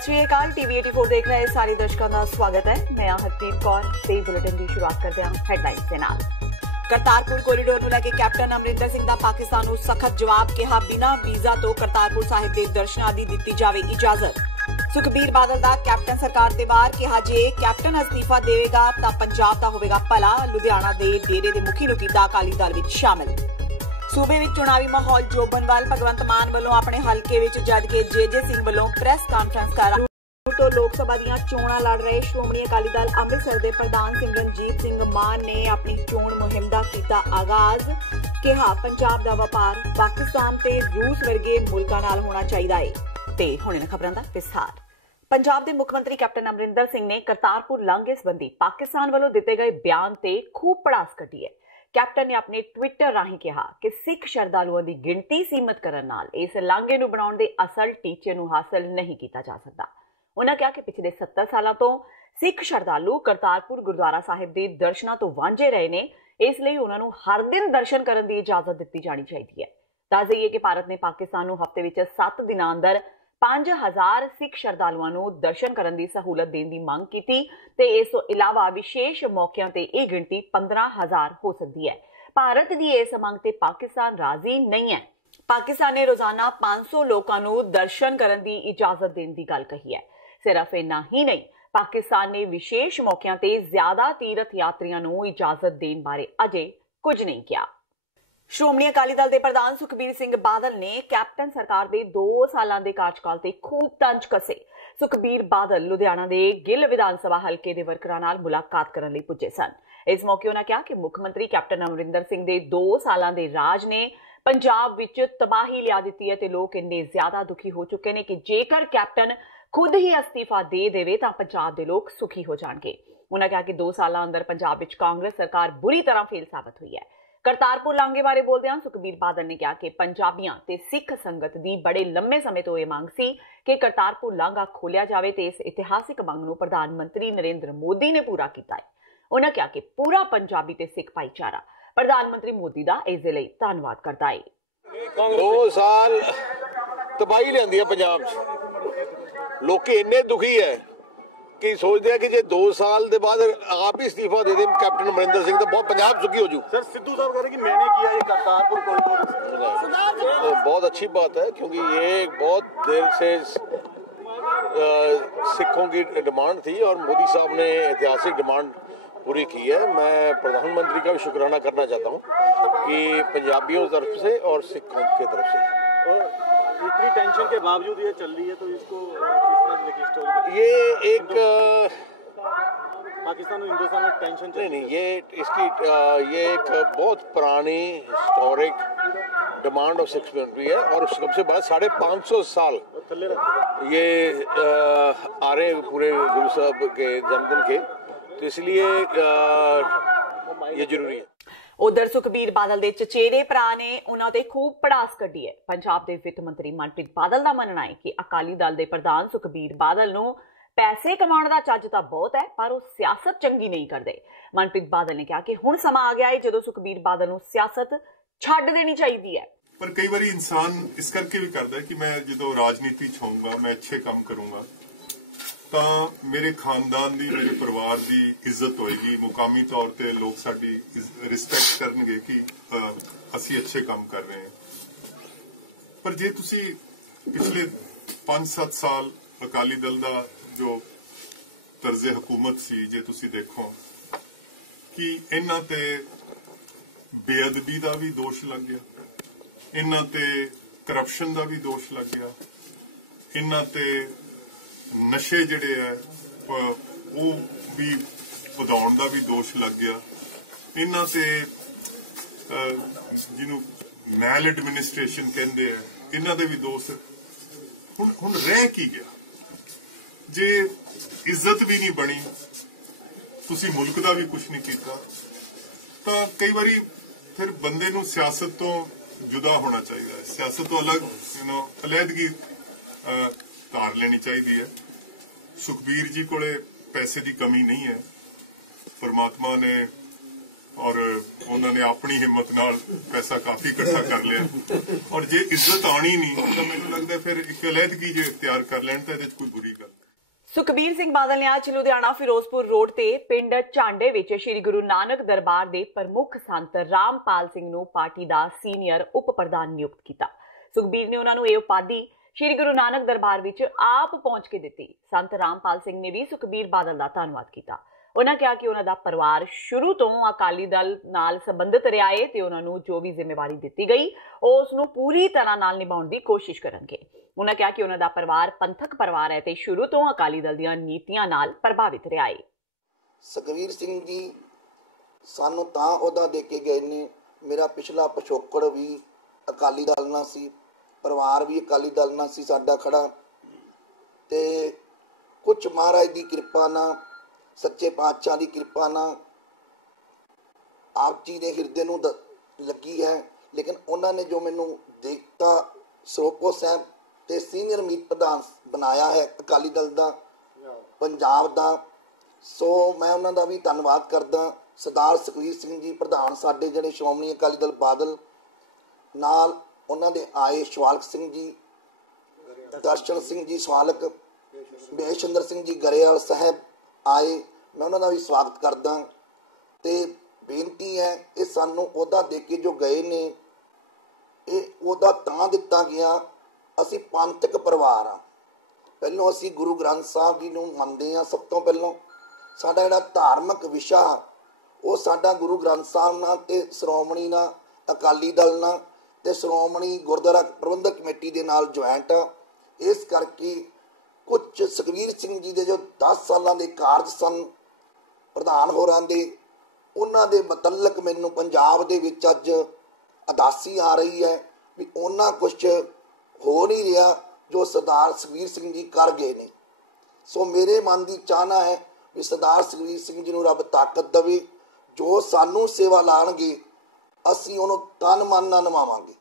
सत श्री अकाल। टीवी 84 देख रहे सारे दर्शकों का स्वागत है। मैं हरप्रीत कौर ते बुलेटिन की शुरुआत करते हैं हेडलाइंस के नाल। करतारपुर कोरीडोर ਨੂੰ ਲੈ ਕੇ ਕੈਪਟਨ ਅਮਰਿੰਦਰ ਸਿੰਘ ਦਾ ਪਾਕਿਸਤਾਨ ਨੂੰ ਸਖਤ ਜਵਾਬ ਕਿਹਾ ਬਿਨਾਂ ਵੀਜ਼ਾ ਤੋਂ ਕਰਤਾਰਪੁਰ ਸਾਹਿਬ ਦੇ ਦਰਸ਼ਨਾਂ ਦੀ ਦਿੱਤੀ ਜਾਵੇ ਇਜਾਜ਼ਤ। ਸੁਖਬੀਰ ਬਾਦਲ ਦਾ ਕੈਪਟਨ ਸਰਕਾਰ ਦੇ ਬਾਹਰ ਕਿਹਾ ਜੇ ਕੈਪਟਨ ਅਸਤੀਫਾ ਦੇਵੇਗਾ ਤਾਂ ਪੰਜਾਬ ਦਾ ਹੋਵੇਗਾ ਭਲਾ। ਲੁਧਿਆਣਾ ਦੇ ਡੇਰੇ ਦੇ ਮੁਖੀ ਨੂੰ ਕੀਤਾ ਅਕਾਲੀ ਦਲ ਵਿੱਚ ਸ਼ਾਮਿਲ। सूबे में चुनावी माहौल जोबनवाल भगवंत मान वालों अपने हल्के में जबकि जे सिंह वालों प्रेस कॉन्फ्रेंस कर तो लोक सभा दी चोणां लड़ रहे श्रोमणी अकाली दल अमृतसर के प्रधान सिमरनजीत सिंह मान ने अपनी चोण मुहिम का किया आगाज। कहा पंजाब का व्यापार पाकिस्तान ते रूस वर्गे मुल्कां नाल होना चाहिए है। ते हुण इन्हां खबरां दा विस्तार। पंजाब के मुख्यमंत्री कैप्टन अमरिंदर सिंह ने करतारपुर लांघे संबंधी पाकिस्तान वालों दिते गए बयान ते खूब पड़ास कटी है। कैप्टन ने अपने ट्विटर राही कहा कि सिख श्रद्धालुओं की गिणती सीमित करने नाल इस लांघे नूं बनाउण दे असल टीचे नूं हासिल नहीं किया जा सकता। उन्होंने कहा कि पिछले 70 सालों तो सिख श्रद्धालु करतारपुर गुरुद्वारा साहिब के दर्शनों तो वांझे रहे ने, इसलिए उन्होंने हर दिन दर्शन करने की इजाजत दी जानी चाहिए है। दस दईए कि भारत ने पाकिस्तान नूं हफ्ते विच 7 दिनां अंदर 5000 सिख श्रद्धालुओं को दर्शन करने की सहूलत देने की मांग की ते इस तो इलावा विशेष मौकों ते यह गिणती 15000 हो सकती है। भारत की इस मांग ते पाकिस्तान राजी नहीं है। पाकिस्तान ने रोजाना 500 लोगों को दर्शन करने की इजाजत देने की गल कही है। सिर्फ इन्ना ही नहीं, पाकिस्तान ने विशेष मौकों ते ज्यादा तीर्थ यात्रियों को इजाजत देने बारे अजे कुछ नहीं किया। श्रोमणी अकाली दल के प्रधान सुखबीर सिंह बादल ने कैप्टन सरकार के 2 सालों के कार्यकाल से खूब तंज कसे। सुखबीर बादल लुधियाना के गिल विधानसभा हल्के के वर्करां नाल मुलाकात करने लई पुजे सन। इस मौके उन्होंने कहा कि मुख्यमंत्री कैप्टन अमरिंदर सिंह के 2 सालों के राज ने पंजाब विच तबाही लिया दी है ते लोग इन्ने ज्यादा दुखी हो चुके हैं कि जेकर कैप्टन खुद ही अस्तीफा दे देवे तां पंजाब के लोग सुखी हो जाएंगे। उन्होंने कहा कि 2 साल अंदर पंजाब विच कांग्रेस सरकार बुरी तरह फेल साबित हुई है। करतारपुर लांघे बारे बोलदे सुखबीर बादल ने कहा कि पंजाबियों ते सिख संगत की बड़े लंबे समय तो यह मांग सी कि करतारपुर लांघा खोलिया जाए ते इस इतिहासिक मांग नूं प्रधानमंत्री नरेंद्र मोदी ने पूरा किया है। उन्होंने कहा कि पूरा पंजाबी ते सिख भाईचारा प्रधानमंत्री मोदी का इस दे लई धन्नवाद करता है। 2 साल तबाही लियांदी है पंजाब च, लोग इन्ने दुखी है कि सोचते हैं कि जे 2 साल के बाद आप ही इस्तीफा दे दें कैप्टन अमरिंदर सिंह तो बहुत पंजाब सुखी हो जू। सर सिद्धू साहब कह रहे कि मैंने किया ये करतारपुर कॉरिडोर, तो बहुत अच्छी बात है क्योंकि ये बहुत देर से सिखों की डिमांड थी और मोदी साहब ने ऐतिहासिक डिमांड पूरी की है। मैं प्रधानमंत्री का भी शुक्राना करना चाहता हूँ कि पंजाबियों की तरफ से और सिखों की तरफ से। इतनी टेंशन के बावजूद ये चल रही है तो इसको किस तरह देखिए स्टोरी? ये एक पाकिस्तान और हिंदुस्तान में टेंशन नहीं, ये एक बहुत पुरानी हिस्टोरिक डिमांड ऑफ सिक्स भी है और सबसे बड़ा 550 साल ये आ रहे पूरे गुरु साहब के जन्मदिन के, तो इसलिए ये जरूरी है। उधर सुखबीर बादल के चचेरे भरा ने उन्होंने खूब पड़ास कढ़ी है। पंजाब के वित्त मंत्री मनप्रीत बादल का मनना है कि अकाली दल के प्रधान सुखबीर बादल नूं पैसे कमाने का चज तो बहुत है पर वो सियासत चंगी नहीं करते। मनप्रीत बादल ने कहा कि हुण समा आ गया है जो सुखबीर बादल नूं सियासत छड्ड देनी चाहिए है। पर कई बार इंसान इस करके भी करता है कि मैं जो राजनीति च होऊंगा मैं अच्छे काम करूंगा तो मेरे खानदान की मेरे परिवार की इज्जत होएगी, मुकामी तौर पर लोग साडी रिस्पैक्ट करनगे कि असी अच्छे काम कर रहे हैं। पर जे तुसी पिछले 5-7 साल अकाली दल का जो तर्जे हुकूमत सी जे तुसी देखो कि इन्हां ते बेअदबी का भी दोष लग गया, इन्हां ते करप्शन का भी दोष लग गया, इन्हां ते नशे जिहड़े है वो भी वधाउण दा भी दोष लग गया, इन्हां ते जिन्हों मैल एडमिनिस्ट्रेशन कहते हैं इन्हां दे भी दोष। हुण रह की गया जे इज्जत भी नहीं बनी, तुसी मुल्क का भी कुछ नहीं किया, तो कई बारी फिर बंदे नूं सियासत तो जुदा होना चाहिए, सियासत तो अलग अलहदगी धार लेनी चाहिए है। सुखबीर जी कोले पैसे की कमी नहीं है, परमात्मा ने और उन्होंने अपनी हिम्मत नाल पैसा काफी इकट्ठा कर लिया और जे इज्जत आनी नहीं तो मैनूं लगदा फिर एक अलहदगी जे इख्तियार कर लैण तां इहदे च कोई बुरी गल। ਸੁਖਬੀਰ ਸਿੰਘ ਬਾਦਲ ਨੇ ਅੱਜ ਲੁਧਿਆਣਾ ਫਿਰੋਜ਼ਪੁਰ ਰੋਡ ਤੇ ਪਿੰਡ ਝਾਂਡੇ ਵਿੱਚ ਸ਼੍ਰੀ ਗੁਰੂ ਨਾਨਕ ਦਰਬਾਰ ਦੇ ਪ੍ਰਮੁੱਖ ਸੰਤ ਰਾਮਪਾਲ ਸਿੰਘ ਨੂੰ ਪਾਰਟੀ ਦਾ ਸੀਨੀਅਰ ਉਪ ਪ੍ਰਧਾਨ ਨਿਯੁਕਤ ਕੀਤਾ। ਸੁਖਬੀਰ ਨੇ ਉਹਨਾਂ ਨੂੰ ਇਹ ਉਪਾਧੀ ਸ਼੍ਰੀ ਗੁਰੂ ਨਾਨਕ ਦਰਬਾਰ ਵਿੱਚ ਆਪ ਪਹੁੰਚ ਕੇ ਦਿੱਤੀ। ਸੰਤ ਰਾਮਪਾਲ ਸਿੰਘ ਨੇ ਵੀ ਸੁਖਬੀਰ ਬਾਦਲ ਦਾ ਧੰਨਵਾਦ ਕੀਤਾ। ਉਹਨਾਂ ਕਿਹਾ ਕਿ ਉਹਨਾਂ ਦਾ ਪਰਿਵਾਰ ਸ਼ੁਰੂ ਤੋਂ ਅਕਾਲੀ ਦਲ ਨਾਲ ਸੰਬੰਧਿਤ ਰਿਹਾ ਹੈ ਤੇ ਉਹਨਾਂ ਨੂੰ ਜੋ ਵੀ ਜ਼ਿੰਮੇਵਾਰੀ ਦਿੱਤੀ ਗਈ ਉਹ ਉਸ ਨੂੰ ਪੂਰੀ ਤਰ੍ਹਾਂ ਨਾਲ ਨਿਭਾਉਣ ਦੀ ਕੋਸ਼ਿਸ਼ ਕਰਨਗੇ। ਉਹਨਾਂ ਕਿਹਾ ਕਿ ਉਹਨਾਂ ਦਾ ਪਰਿਵਾਰ ਪੰਥਕ ਪਰਿਵਾਰ ਹੈ ਤੇ ਸ਼ੁਰੂ ਤੋਂ ਅਕਾਲੀ ਦਲ ਦੀਆਂ ਨੀਤੀਆਂ ਨਾਲ ਪ੍ਰਭਾਵਿਤ ਰਿਹਾ ਹੈ। ਸੁਖਬੀਰ ਸਿੰਘ ਜੀ ਸਾਨੂੰ ਤਾਂ ਉਹਦਾ ਦੇ ਕੇ ਗਏ ਨੇ। ਮੇਰਾ ਪਿਛਲਾ ਪਿਛੋਕੜ ਵੀ ਅਕਾਲੀ ਦਲ ਨਾਲ ਸੀ, ਪਰਿਵਾਰ ਵੀ ਅਕਾਲੀ ਦਲ ਨਾਲ ਸੀ ਸਾਡਾ ਖੜਾ, ਤੇ ਕੁਝ ਮਹਾਰਾਜ ਦੀ ਕਿਰਪਾ ਨਾਲ, ਸੱਚੇ ਪਾਤਸ਼ਾਹ ਦੀ ਕਿਰਪਾ ਨਾਲ ਆਪ ਜੀ ਦੇ ਹਿਰਦੇ ਨੂੰ ਲੱਗੀ ਹੈ। ਲੇਕਿਨ ਉਹਨਾਂ ਨੇ ਜੋ ਮੈਨੂੰ ਦੇਖਤਾ ਸਰੋਪੋ ਸਾਹਿਬ ਤੇ ਸੀਨੀਅਰ ਮੀਤ ਪ੍ਰਧਾਨ ਬਣਾਇਆ ਹੈ ਅਕਾਲੀ ਦਲ ਦਾ ਪੰਜਾਬ ਦਾ, ਸੋ ਮੈਂ ਉਹਨਾਂ ਦਾ ਵੀ ਧੰਨਵਾਦ ਕਰਦਾ। ਸਰਦਾਰ ਸੁਖਬੀਰ ਸਿੰਘ ਜੀ ਪ੍ਰਧਾਨ ਸਾਡੇ ਜਿਹੜੇ ਸ਼੍ਰੋਮਣੀ ਅਕਾਲੀ ਦਲ ਬਾਦਲ, ਨਾਲ ਉਹਨਾਂ ਦੇ ਆਏ ਸ਼ਵਾਲਕ ਸਿੰਘ ਜੀ, ਦਰਸ਼ਨ ਸਿੰਘ ਜੀ ਸ਼ਵਾਲਕ, ਮਹੇਸ਼ਿੰਦਰ ਸਿੰਘ ਜੀ ਗਰੇਵਾਲ ਸਾਹਿਬ ਆਏ, ਮੈਂ ਉਹਨਾਂ ਦਾ ਵੀ ਸਵਾਗਤ ਕਰਦਾ। ਤੇ ਬੇਨਤੀ ਹੈ ਇਹ ਸਾਨੂੰ ਅਹੁਦਾ ਦੇ ਕੇ ਜੋ ਗਏ ਨੇ, ਇਹ ਅਹੁਦਾ ਤਾਂ ਦਿੱਤਾ ਗਿਆ, ਅਸੀਂ ਪੰਥਕ ਪਰਿਵਾਰ ਹਾਂ। ਪਹਿਲੋਂ ਅਸੀਂ ਗੁਰੂ ਗ੍ਰੰਥ ਸਾਹਿਬ ਜੀ ਨੂੰ ਮੰਨਦੇ ਹਾਂ। ਸਭ ਤੋਂ ਪਹਿਲਾਂ ਸਾਡਾ ਜਿਹੜਾ ਧਾਰਮਿਕ ਵਿਸ਼ਾ ਉਹ ਸਾਡਾ ਗੁਰੂ ਗ੍ਰੰਥ ਸਾਹਿਬ ਨਾਲ ਤੇ ਸ਼੍ਰੋਮਣੀ ਨਾਲ, ਅਕਾਲੀ ਦਲ ਨਾਲ ਤੇ ਸ਼੍ਰੋਮਣੀ ਗੁਰਦੁਆਰਾ ਪ੍ਰਬੰਧਕ ਕਮੇਟੀ ਦੇ ਨਾਲ ਜੁਆਇੰਟ ਆ। ਇਸ ਕਰਕੇ ਕੁਝ ਸੁਖਬੀਰ ਸਿੰਘ ਜੀ ਦੇ ਜੋ 10 ਸਾਲਾਂ ਦੇ ਕਾਰਜ ਸਨ ਪ੍ਰਧਾਨ ਹੋਰਾਂ ਦੇ, ਉਹਨਾਂ ਦੇ ਮੁਤਲਕ ਮੈਨੂੰ ਪੰਜਾਬ ਦੇ ਵਿੱਚ ਅੱਜ ਉਦਾਸੀ ਆ ਰਹੀ ਹੈ ਵੀ ਉਹਨਾਂ ਕੁਛ ਹੋ ਨਹੀਂ ਰਿਹਾ ਜੋ ਸਰਦਾਰ ਸੁਖਬੀਰ ਸਿੰਘ ਜੀ ਕਰ ਗਏ ਨੇ। ਸੋ ਮੇਰੇ ਮਨ ਦੀ ਚਾਹਨਾ ਹੈ ਵੀ ਸਰਦਾਰ ਸੁਖਬੀਰ ਸਿੰਘ ਜੀ ਨੂੰ ਰੱਬ ਤਾਕਤ ਦੇਵੇ, ਜੋ ਸਾਨੂੰ ਸੇਵਾ ਲਾਣਗੇ ਅਸੀਂ ਉਹਨੂੰ ਤਨ ਮਨ ਨਾਲ ਨਿਭਾਵਾਂਗੇ।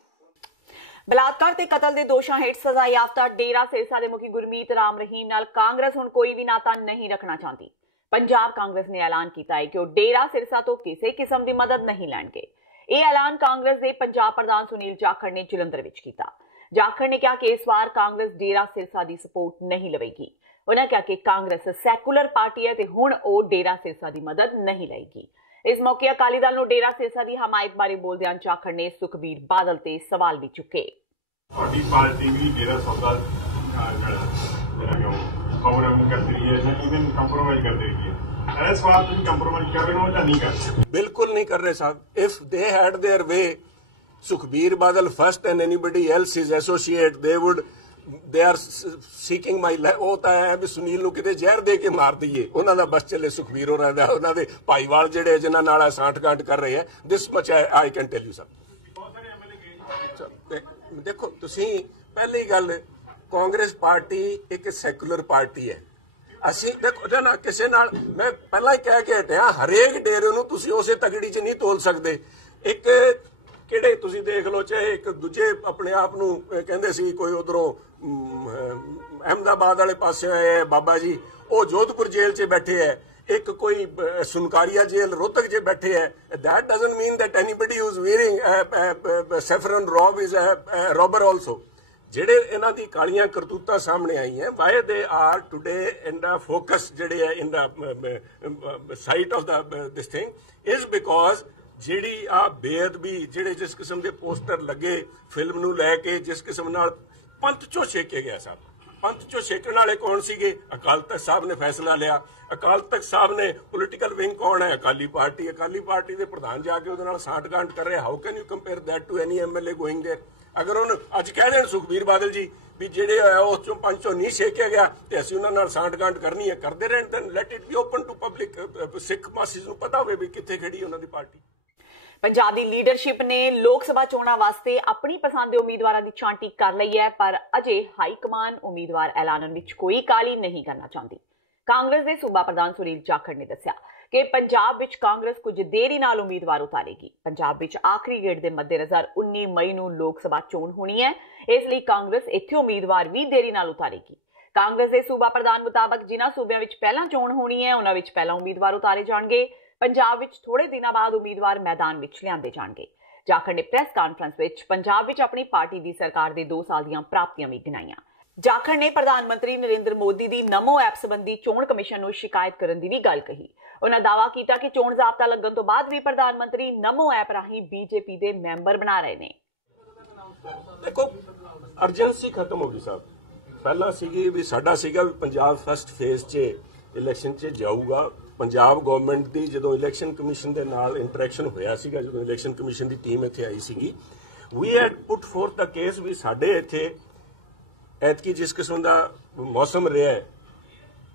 ਬਲਾਤਕਾਰ ਤੇ ਕਤਲ ਦੇ ਦੋਸ਼ਾਂ ਹੇਠ ਸਜ਼ਾ ਯਾਫਤਾ ਡੇਰਾ ਸਿਰਸਾ ਦੇ ਮੁਖੀ ਗੁਰਮੀਤ ਰਾਮ ਰਹੀਮ ਨਾਲ ਕਾਂਗਰਸ ਹੁਣ ਕੋਈ ਵੀ ਨਾਤਾ ਨਹੀਂ ਰੱਖਣਾ ਚਾਹੁੰਦੀ। ਪੰਜਾਬ ਕਾਂਗਰਸ ਨੇ ਐਲਾਨ ਕੀਤਾ ਹੈ ਕਿ ਉਹ ਡੇਰਾ ਸਿਰਸਾ ਤੋਂ ਕਿਸੇ ਕਿਸਮ ਦੀ ਮਦਦ ਨਹੀਂ ਲੈਣਗੇ। ਇਹ ਐਲਾਨ ਕਾਂਗਰਸ ਦੇ ਪੰਜਾਬ ਪ੍ਰਧਾਨ ਸੁਨੀਲ ਜਾਖੜ ਨੇ ਜਲੰਧਰ ਵਿੱਚ ਕੀਤਾ। ਜਾਖੜ ਨੇ ਕਿਹਾ ਕਿ ਇਸ ਵਾਰ ਕਾਂਗਰਸ ਡੇਰਾ ਸਿਰਸਾ ਦੀ ਸਪੋਰਟ ਨਹੀਂ ਲਵੇਗੀ। ਉਹਨਾਂ ਕਿਹਾ ਕਿ ਕਾਂਗਰਸ ਸੈਕੂਲਰ ਪਾਰਟੀ ਹੈ ਤੇ ਹੁਣ ਉਹ ਡੇਰਾ ਸਿਰਸਾ ਦੀ ਮਦਦ ਨਹੀਂ ਲਏਗੀ। ਇਸ ਮੌਕੇ ਅਕਾਲੀ ਦਲ ਨੂੰ ਡੇਰਾ ਸਿਰਸਾ ਦੀ ਹਮਾਇਤ ਬਾਰੇ ਬੋਲਦਿਆਂ ਜਾਖੜ ਨੇ ਸੁਖਬੀਰ ਬਾਦਲ ਤੇ ਸਵਾਲ ਵੀ ਚੁੱਕੇ। ਸਾਡੀ ਪਾਰਟੀ ਵੀ ਡੇਰਾ ਸੌਦਾ ਕੰਪਰੋਮਾਈਜ਼ ਕਰ ਰਹੀ ਹੈ, ਇਵਨ ਕੰਪਰੋਮਾਈਜ਼ ਕਰ ਰਹੀ ਹੈ। ਇਸ ਵਾਰ ਤੁਸੀਂ ਕੰਪਰੋਮਾਈਜ਼ ਕਰ ਰਹੇ ਹੋ ਜਾਂ ਨਹੀਂ ਕਰ ਰਹੇ? ਬਿਲਕੁਲ ਨਹੀਂ ਕਰ ਰਹੇ ਸਾਹਿਬ। If they head their way, Sukhbir Badal first and anybody else is associate, they are seeking my life। ਉਹ ਤਾਂ ਹੈ ਵੀ ਸੁਨੀਲ ਨੂੰ ਕਿਤੇ ਜ਼ਹਿਰ ਦੇ ਕੇ ਮਾਰ ਦਈਏ, ਉਹਨਾਂ ਦਾ ਬਸ ਚੱਲੇ ਸੁਖਬੀਰ ਹੋਰਾਂ ਦਾ, ਉਹਨਾਂ ਦੇ ਭਾਈਵਾਲ ਜਿਹੜੇ ਜਿਨ੍ਹਾਂ ਨਾਲ ਸਾਂਠ-ਗਾਂਠ ਕਰ ਰਹੇ ਹੈ। This much I can tell you sir. ਦੇਖੋ ਤੁਸੀਂ ਪਹਿਲੀ ਗੱਲ, ਕਾਂਗਰਸ ਪਾਰਟੀ ਇੱਕ ਸੈਕੂਲਰ ਪਾਰਟੀ ਹੈ। ਅਸੀਂ ਦੇਖੋ ਨਾ ਕਿਸੇ ਨਾਲ, ਮੈਂ ਪਹਿਲਾਂ ਹੀ ਕਹਿ ਕੇ ਹਟਿਆ, ਹਰੇਕ ਡੇਰੇ ਨੂੰ ਤੁਸੀਂ ਉਸੇ ਤਗੜੀ 'ਚ ਨਹੀਂ ਤੋਲ ਸਕਦੇ। ਇੱਕ ਕਿਹੜੇ ਤੁਸੀਂ ਦੇਖ ਲਓ, ਚਾਹੇ ਇੱਕ ਦੂਜੇ ਆਪਣੇ ਆਪ ਨੂੰ ਕਹਿੰਦੇ ਸੀ ਕੋਈ ਉਧਰੋਂ ਅਹਿਮਦਾਬਾਦ ਵਾਲੇ ਪਾਸੇ ਆਏ ਬਾਬਾ ਜੀ, ਉਹ ਜੋਧਪੁਰ ਜੇਲ੍ਹ 'ਚ ਬੈਠੇ ਹੈ। ਇੱਕ ਕੋਈ ਸੁਨਕਾਰੀਆ ਜੇਲ੍ਹ ਰੋਹਤਕ 'ਚ ਬੈਠੇ ਹੈ। that doesn't mean that anybody who is wearing saffron robe is a robber also। ਜਿਹੜੇ ਇਹਨਾਂ ਦੀ ਕਾਲੀਆਂ ਕਰਤੂਤਾਂ ਸਾਹਮਣੇ ਆਈਆਂ, why they are today in the focus ਜਿਹੜੇ ਹੈ in the sight of this thing is because ਜਿਹੜੀ ਆ ਬੇਅਦਬੀ, ਜਿਹੜੇ ਜਿਸ ਕਿਸਮ ਦੇ ਪੋਸਟਰ ਲੱਗੇ ਫਿਲਮ ਨੂੰ ਲੈ ਕੇ, ਜਿਸ ਕਿਸਮ ਨਾਲ ਪੰਥ ਚੋਂ ਛੇਕੇ ਗਿਆ ਸਾਹਿਬ। ਪੰਥ ਚੋਂ ਛੇਕਣ ਵਾਲੇ ਕੌਣ ਸੀਗੇ? ਅਕਾਲ ਤਖਤ ਸਾਹਿਬ ਨੇ ਫੈਸਲਾ ਲਿਆ। ਅਕਾਲ ਤਖਤ ਸਾਹਿਬ ਨੇ ਪੋਲੀਟੀਕਲ ਵਿੰਗ ਕੌਣ ਹੈ? ਅਕਾਲੀ ਪਾਰਟੀ। ਅਕਾਲੀ ਪਾਰਟੀ ਦੇ ਪ੍ਰਧਾਨ ਜਾ ਕੇ ਉਹਦੇ ਨਾਲ ਸਾਂਠ-ਗਾਂਠ ਕਰ ਰਿਹਾ। How can you compare that to any MLA going there? ਅਗਰ ਉਹਨੂੰ ਅੱਜ ਕਹਿ ਦੇਣ ਸੁਖਬੀਰ ਬਾਦਲ ਜੀ ਵੀ ਜਿਹੜੇ ਉਸ ਚੋਂ ਪੰਜ ਚੋਂ ਨਹੀਂ ਛੇਕਿਆ ਗਿਆ ਤੇ ਅਸੀਂ ਉਹਨਾਂ ਨਾਲ ਸਾਂਠ-ਗਾਂਠ ਕਰਨੀ ਹੈ, ਕਰਦੇ ਰਹਿਣ, then let it be open to public. Sikh masses ਨੂੰ ਪਤਾ ਹੋਵੇ ਵੀ ਕਿੱਥੇ ਖੜੀ ਉਹਨਾਂ ਦੀ ਪਾਰਟੀ। ਪੰਜਾਬ ਦੀ ਲੀਡਰਸ਼ਿਪ ਨੇ ਲੋਕ ਸਭਾ ਚੋਣਾਂ ਵਾਸਤੇ ਆਪਣੀ ਪਸੰਦ ਦੇ ਉਮੀਦਵਾਰਾਂ ਦੀ ਛਾਂਟੀ ਕਰ ਲਈ ਹੈ, ਪਰ ਅਜੇ ਹਾਈ ਕਮਾਨ ਉਮੀਦਵਾਰ ਐਲਾਨਣ ਵਿੱਚ ਕੋਈ ਕਾਹਲੀ ਨਹੀਂ ਕਰਨਾ ਚਾਹੁੰਦੀ। ਕਾਂਗਰਸ ਦੇ ਸੂਬਾ ਪ੍ਰਧਾਨ ਸੁਨੀਲ ਜਾਖੜ ਨੇ ਦੱਸਿਆ ਕਿ ਪੰਜਾਬ ਵਿੱਚ ਕਾਂਗਰਸ ਕੁਝ ਦੇਰੀ ਨਾਲ ਉਮੀਦਵਾਰ ਉਤਾਰੇਗੀ। ਪੰਜਾਬ ਵਿੱਚ ਆਖਰੀ ਗੇੜ ਦੇ ਮੱਦੇਨਜ਼ਰ 19 ਮਈ ਨੂੰ ਲੋਕ ਸਭਾ ਚੋਣ ਹੋਣੀ ਹੈ, ਇਸ ਲਈ ਕਾਂਗਰਸ ਇੱਥੇ ਉਮੀਦਵਾਰ ਵੀ ਦੇਰੀ ਨਾਲ ਉਤਾਰੇਗੀ। ਕਾਂਗਰਸ ਦੇ ਸੂਬਾ ਪ੍ਰਧਾਨ ਮੁਤਾਬਕ ਜਿਨ੍ਹਾਂ ਸੂਬਿਆਂ ਵਿੱਚ ਪਹਿਲਾਂ ਚੋਣ ਹੋਣੀ ਹੈ ਉਹਨਾਂ ਵਿੱਚ ਪਹਿਲਾਂ ਉਮੀਦਵਾਰ ਉਤਾਰੇ ਜਾਣਗੇ। ਪੰਜਾਬ ਵਿੱਚ ਥੋੜੇ ਦਿਨਾਂ ਬਾਅਦ ਉਮੀਦਵਾਰ ਮੈਦਾਨ ਵਿੱਚ ਲਿਆਂਦੇ ਜਾਣਗੇ। ਜਾਖੜ ਨੇ ਪ੍ਰੈਸ ਕਾਨਫਰੰਸ ਵਿੱਚ ਪੰਜਾਬ ਵਿੱਚ ਆਪਣੀ ਪਾਰਟੀ ਦੀ ਸਰਕਾਰ ਦੇ 2 ਸਾਲ ਦੀਆਂ ਪ੍ਰਾਪਤੀਆਂ ਵੀ ਗਿਣਾਈਆਂ। ਜਾਖੜ ਨੇ ਪ੍ਰਧਾਨ ਮੰਤਰੀ ਨਰਿੰਦਰ ਮੋਦੀ ਦੀ ਨਮੋ ਐਪ ਸੰਬੰਧੀ ਚੋਣ ਕਮਿਸ਼ਨ ਨੂੰ ਸ਼ਿਕਾਇਤ ਕਰਨ ਦੀ ਵੀ ਗੱਲ ਕਹੀ। ਉਹਨਾਂ ਦਾਅਵਾ ਕੀਤਾ ਕਿ ਚੋਣ ਜ਼ਾਬਤਾ ਲੱਗਣ ਤੋਂ ਬਾਅਦ ਵੀ ਪ੍ਰਧਾਨ ਮੰਤਰੀ ਨਮੋ ਐਪ ਰਾਹੀਂ ਬੀਜੇਪੀ ਦੇ ਮੈਂਬਰ ਬਣਾ ਰਹੇ ਨੇ। ਦੇਖੋ, ਅਰਜੈਂਸੀ ਖਤਮ ਹੋ ਗਈ ਸਾਹਿਬ। ਪਹਿਲਾਂ ਸੀਗੀ ਵੀ ਸਾਡਾ ਸੀਗਾ ਵੀ ਪੰਜਾਬ ਫਸਟ ਫੇਜ਼ 'ਚ ਇਲੈਕਸ਼ਨ 'ਚ ਜਾਊਗਾ। ਪੰਜਾਬ ਗਵਰਨਮੈਂਟ ਦੀ ਜਦੋਂ ਇਲੈਕਸ਼ਨ ਕਮਿਸ਼ਨ ਦੇ ਨਾਲ ਇੰਟਰੈਕਸ਼ਨ ਹੋਇਆ ਸੀਗਾ, ਜਦੋਂ ਇਲੈਕਸ਼ਨ ਕਮਿਸ਼ਨ ਦੀ ਟੀਮ ਇੱਥੇ ਆਈ ਸੀਗੀ, ਵੀ ਹੈਡ ਪੁੱਟ ਫੋਰਥ ਦਾ ਕੇਸ ਵੀ ਸਾਡੇ ਇੱਥੇ ਐਤਕੀ ਜਿਸ ਕਿਸਮ ਦਾ ਮੌਸਮ ਰਿਹਾ ਹੈ,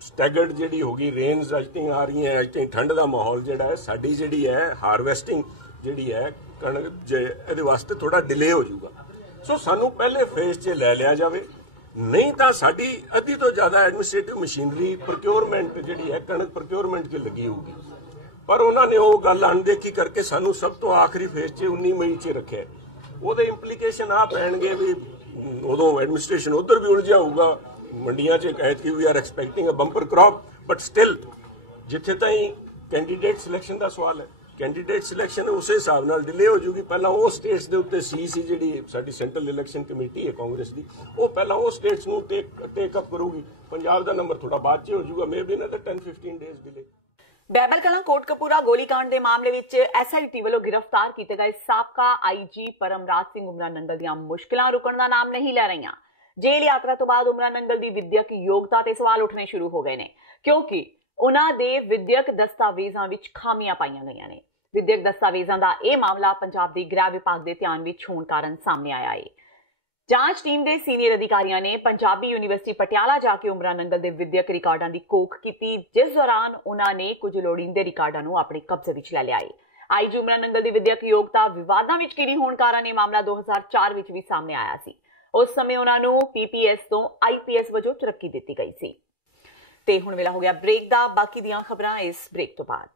ਸਟੈਗਰਡ ਜਿਹੜੀ ਹੋ ਗਈ ਰੇਨਸ ਅੱਜ ਤੱਕ ਆ ਰਹੀਆਂ, ਅੱਜ ਤੱਕ ਠੰਡ ਦਾ ਮਾਹੌਲ ਜਿਹੜਾ ਹੈ, ਸਾਡੀ ਜਿਹੜੀ ਹੈ ਹਾਰਵੈਸਟਿੰਗ ਜਿਹੜੀ ਹੈ ਕਣਕ ਇਹਦੇ ਵਾਸਤੇ ਥੋੜਾ ਡਿਲੇ ਹੋ ਜਾਊਗਾ। ਸੋ ਸਾਨੂੰ ਪਹਿਲੇ ਫੇਜ਼ 'ਚ ਲੈ ਲਿਆ ਜਾਵੇ, ਨਹੀਂ ਤਾਂ ਸਾਡੀ ਅੱਧੀ ਤੋਂ ਜ਼ਿਆਦਾ ਐਡਮਿਨਿਸਟ੍ਰੇਟਿਵ ਮਸ਼ੀਨਰੀ ਪ੍ਰੋਕਿਉਰਮੈਂਟ ਜਿਹੜੀ ਹੈ ਕਣਕ ਪ੍ਰੋਕਿਉਰਮੈਂਟ 'ਚ ਲੱਗੀ ਹੋਊਗੀ। ਪਰ ਉਹਨਾਂ ਨੇ ਉਹ ਗੱਲ ਅਣਦੇਖੀ ਕਰਕੇ ਸਾਨੂੰ ਸਭ ਤੋਂ ਆਖਰੀ ਫੇਜ਼ 'ਚ 19 ਮਈ 'ਚ ਰੱਖਿਆ। ਉਹਦੇ ਇੰਪਲੀਕੇਸ਼ਨ ਆ ਪੈਣਗੇ ਵੀ ਉਦੋਂ ਐਡਮਿਨਿਸਟ੍ਰੇਸ਼ਨ ਉਧਰ ਵੀ ਉਲਝਿਆ ਹੋਊਗਾ। ਮੰਡੀਆਂ 'ਚ ਐਤਕੀ we are expecting a bumper crop, but still ਜਿੱਥੇ ਤਾਈਂ ਕੈਂਡੀਡੇਟ ਸਿਲੈਕਸ਼ਨ ਦਾ ਸਵਾਲ ਹੈ, ਕੈਂਡੀਡੇਟ ਸਿਲੈਕਸ਼ਨ ਉਸੇ ਹਿਸਾਬ ਨਾਲ ਡਿਲੇ ਹੋ ਜੂਗੀ। ਪਹਿਲਾਂ ਉਹ ਸਟੇਟਸ ਦੇ ਉੱਤੇ ਸੀ ਜਿਹੜੀ ਸਾਡੀ ਸੈਂਟਰਲ ਇਲੈਕਸ਼ਨ ਕਮੇਟੀ ਹੈ ਕਾਂਗਰਸ ਦੀ, ਉਹ ਪਹਿਲਾਂ ਉਹ ਸਟੇਟਸ ਨੂੰ ਟੇਕ ਅਪ ਕਰੂਗੀ। ਪੰਜਾਬ ਦਾ ਨੰਬਰ ਥੋੜਾ ਬਾਅਦ 'ਚ ਹੋ ਜੂਗਾ, ਮੇਬੀ ਨਾ 10-15 ਡੇਜ਼ ਡਿਲੇ। ਬਹਿਬਲ ਕਲਾਂ ਕੋਟਕਪੂਰਾ ਗੋਲੀकांड ਦੇ ਮਾਮਲੇ ਵਿੱਚ ਐਸਆਈਟੀ ਵੱਲੋਂ ਗ੍ਰਿਫਤਾਰ ਕੀਤੇ ਗਏ ਸਾਬਕਾ ਆਈਜੀ ਪਰਮਰਾਜ ਸਿੰਘ ਉਮਰਾ ਨੰਗਲ ਦੀਆਂ ਮੁਸ਼ਕਲਾਂ ਰੁਕਣ ਦਾ ਨਾਮ ਨਹੀਂ ਲੈ ਰਹੀਆਂ। ਜੇਲ੍ਹ ਯਾਤਰਾ ਤੋਂ ਬਾਅਦ ਉਮਰਾ ਨੰਗਲ ਦੀ ਵਿਦਿਅਕ ਯੋਗਤਾ ਤੇ ਸਵਾਲ ਉੱਠਣੇ ਸ਼ੁਰੂ ਹੋ ਗਏ ਨੇ, ਕਿਉਂਕਿ ਉਹਨਾਂ ਦੇ ਵਿਦਿਅਕ ਦਸਤਾਵੇਜ਼ਾਂ ਵਿੱਚ ਖਾਮੀਆਂ ਪਾਈਆਂ ਗਈਆਂ ਨੇ। ਵਿਦਿਅਕ ਦਸਤਾਵੇਜ਼ਾਂ ਦਾ ਇਹ ਮਾਮਲਾ ਪੰਜਾਬ ਦੇ ਗ੍ਰਹਿ ਵਿਭਾਗ ਦੇ ਧਿਆਨ ਵਿੱਚ ਹੋਣ ਕਾਰਨ ਸਾਹਮਣੇ ਆਇਆ ਹੈ। ਜਾਂਚ ਟੀਮ ਦੇ ਸੀਨੀਅਰ ਅਧਿਕਾਰੀਆਂ ਨੇ ਪੰਜਾਬੀ ਯੂਨੀਵਰਸਿਟੀ ਪਟਿਆਲਾ ਜਾ ਕੇ ਉਮਰਾ ਨੰਗਲ ਦੇ ਵਿਦਿਅਕ ਰਿਕਾਰਡਾਂ ਦੀ ਘੋਖ ਕੀਤੀ, ਜਿਸ ਦੌਰਾਨ ਉਹਨਾਂ ਨੇ ਕੁਝ ਲੋੜੀਂਦੇ ਰਿਕਾਰਡਾਂ ਨੂੰ ਆਪਣੇ ਕਬਜ਼ੇ ਵਿੱਚ ਲੈ ਲਿਆ ਹੈ। ਆਈਜੀ ਉਮਰਾ ਨੰਗਲ ਦੀ ਵਿਦਿਅਕ ਯੋਗਤਾ ਵਿਵਾਦਾਂ ਵਿੱਚ ਘਿਰੀ ਹੋਣ ਕਾਰਨ ਇਹ ਮਾਮਲਾ 2004 ਵਿੱਚ ਵੀ ਸਾਹਮਣੇ ਆਇਆ ਸੀ। ਉਸ ਸਮੇਂ ਉਹਨਾਂ ਨੂੰ ਪੀਪੀਐਸ ਤੋਂ ਆਈਪੀਐਸ ਵਜੋਂ ਤਰੱਕੀ ਦਿੱਤੀ ਗਈ ਸੀ। ਤੇ ਹੁਣ ਵੇਲਾ ਹੋ ਗਿਆ ਬ੍ਰੇਕ ਦਾ। ਬਾਕੀ ਦੀਆਂ ਖਬਰਾਂ ਇਸ ਬ੍ਰੇਕ ਤੋਂ ਬਾਅਦ।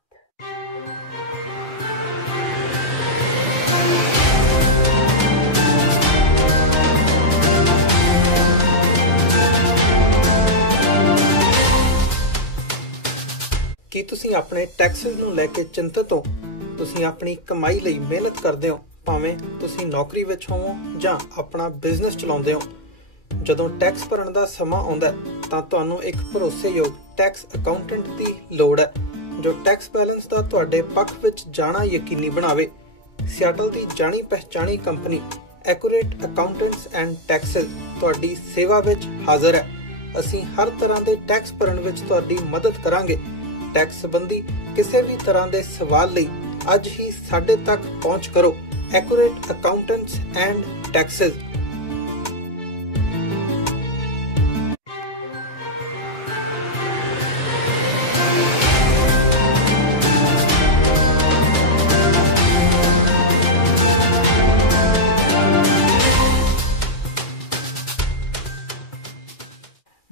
ਕੀ ਤੁਸੀਂ ਆਪਣੇ ਟੈਕਸਿਸ ਨੂੰ ਲੈ ਕੇ ਚਿੰਤਤ ਹੋ? ਤੁਸੀਂ ਆਪਣੀ ਕਮਾਈ ਲਈ ਮਿਹਨਤ ਕਰਦੇ ਹੋ, ਭਾਵੇਂ ਤੁਸੀਂ ਨੌਕਰੀ ਵਿੱਚ ਹੋਵੋ ਜਾਂ ਆਪਣਾ ਬਿਜ਼ਨਸ ਚਲਾਉਂਦੇ ਹੋ। ਜਦੋਂ ਟੈਕਸ ਭਰਨ ਦਾ ਸਮਾਂ ਆਉਂਦਾ ਤਾਂ ਤੁਹਾਨੂੰ ਇੱਕ ਭਰੋਸੇਯੋਗ ਟੈਕਸ ਅਕਾਊਂਟੈਂਟ ਦੀ ਲੋੜ ਹੈ, ਜੋ ਟੈਕਸ ਬੈਲੈਂਸ ਦਾ ਤੁਹਾਡੇ ਪੱਖ ਵਿੱਚ ਜਾਣਾ ਯਕੀਨੀ ਬਣਾਵੇ। ਸਿਆਟਲ ਦੀ ਜਾਣੀ ਪਹਿਚਾਣੀ company accurate accountants and taxes ਤੁਹਾਡੀ ਸੇਵਾ ਵਿੱਚ ਹਾਜ਼ਰ ਹੈ। ਅਸੀਂ ਹਰ ਤਰ੍ਹਾਂ ਦੇ ਟੈਕਸ ਭਰਨ ਵਿੱਚ ਤੁਹਾਡੀ ਮਦਦ ਕਰਾਂਗੇ। ਟੈਕਸ ਸੰਬੰਧੀ ਕਿਸੇ ਵੀ ਤਰ੍ਹਾਂ ਦੇ ਸਵਾਲ ਲਈ ਅੱਜ ਹੀ ਸਾਡੇ ਤੱਕ ਪਹੁੰਚ ਕਰੋ। Accurate accountants and taxes.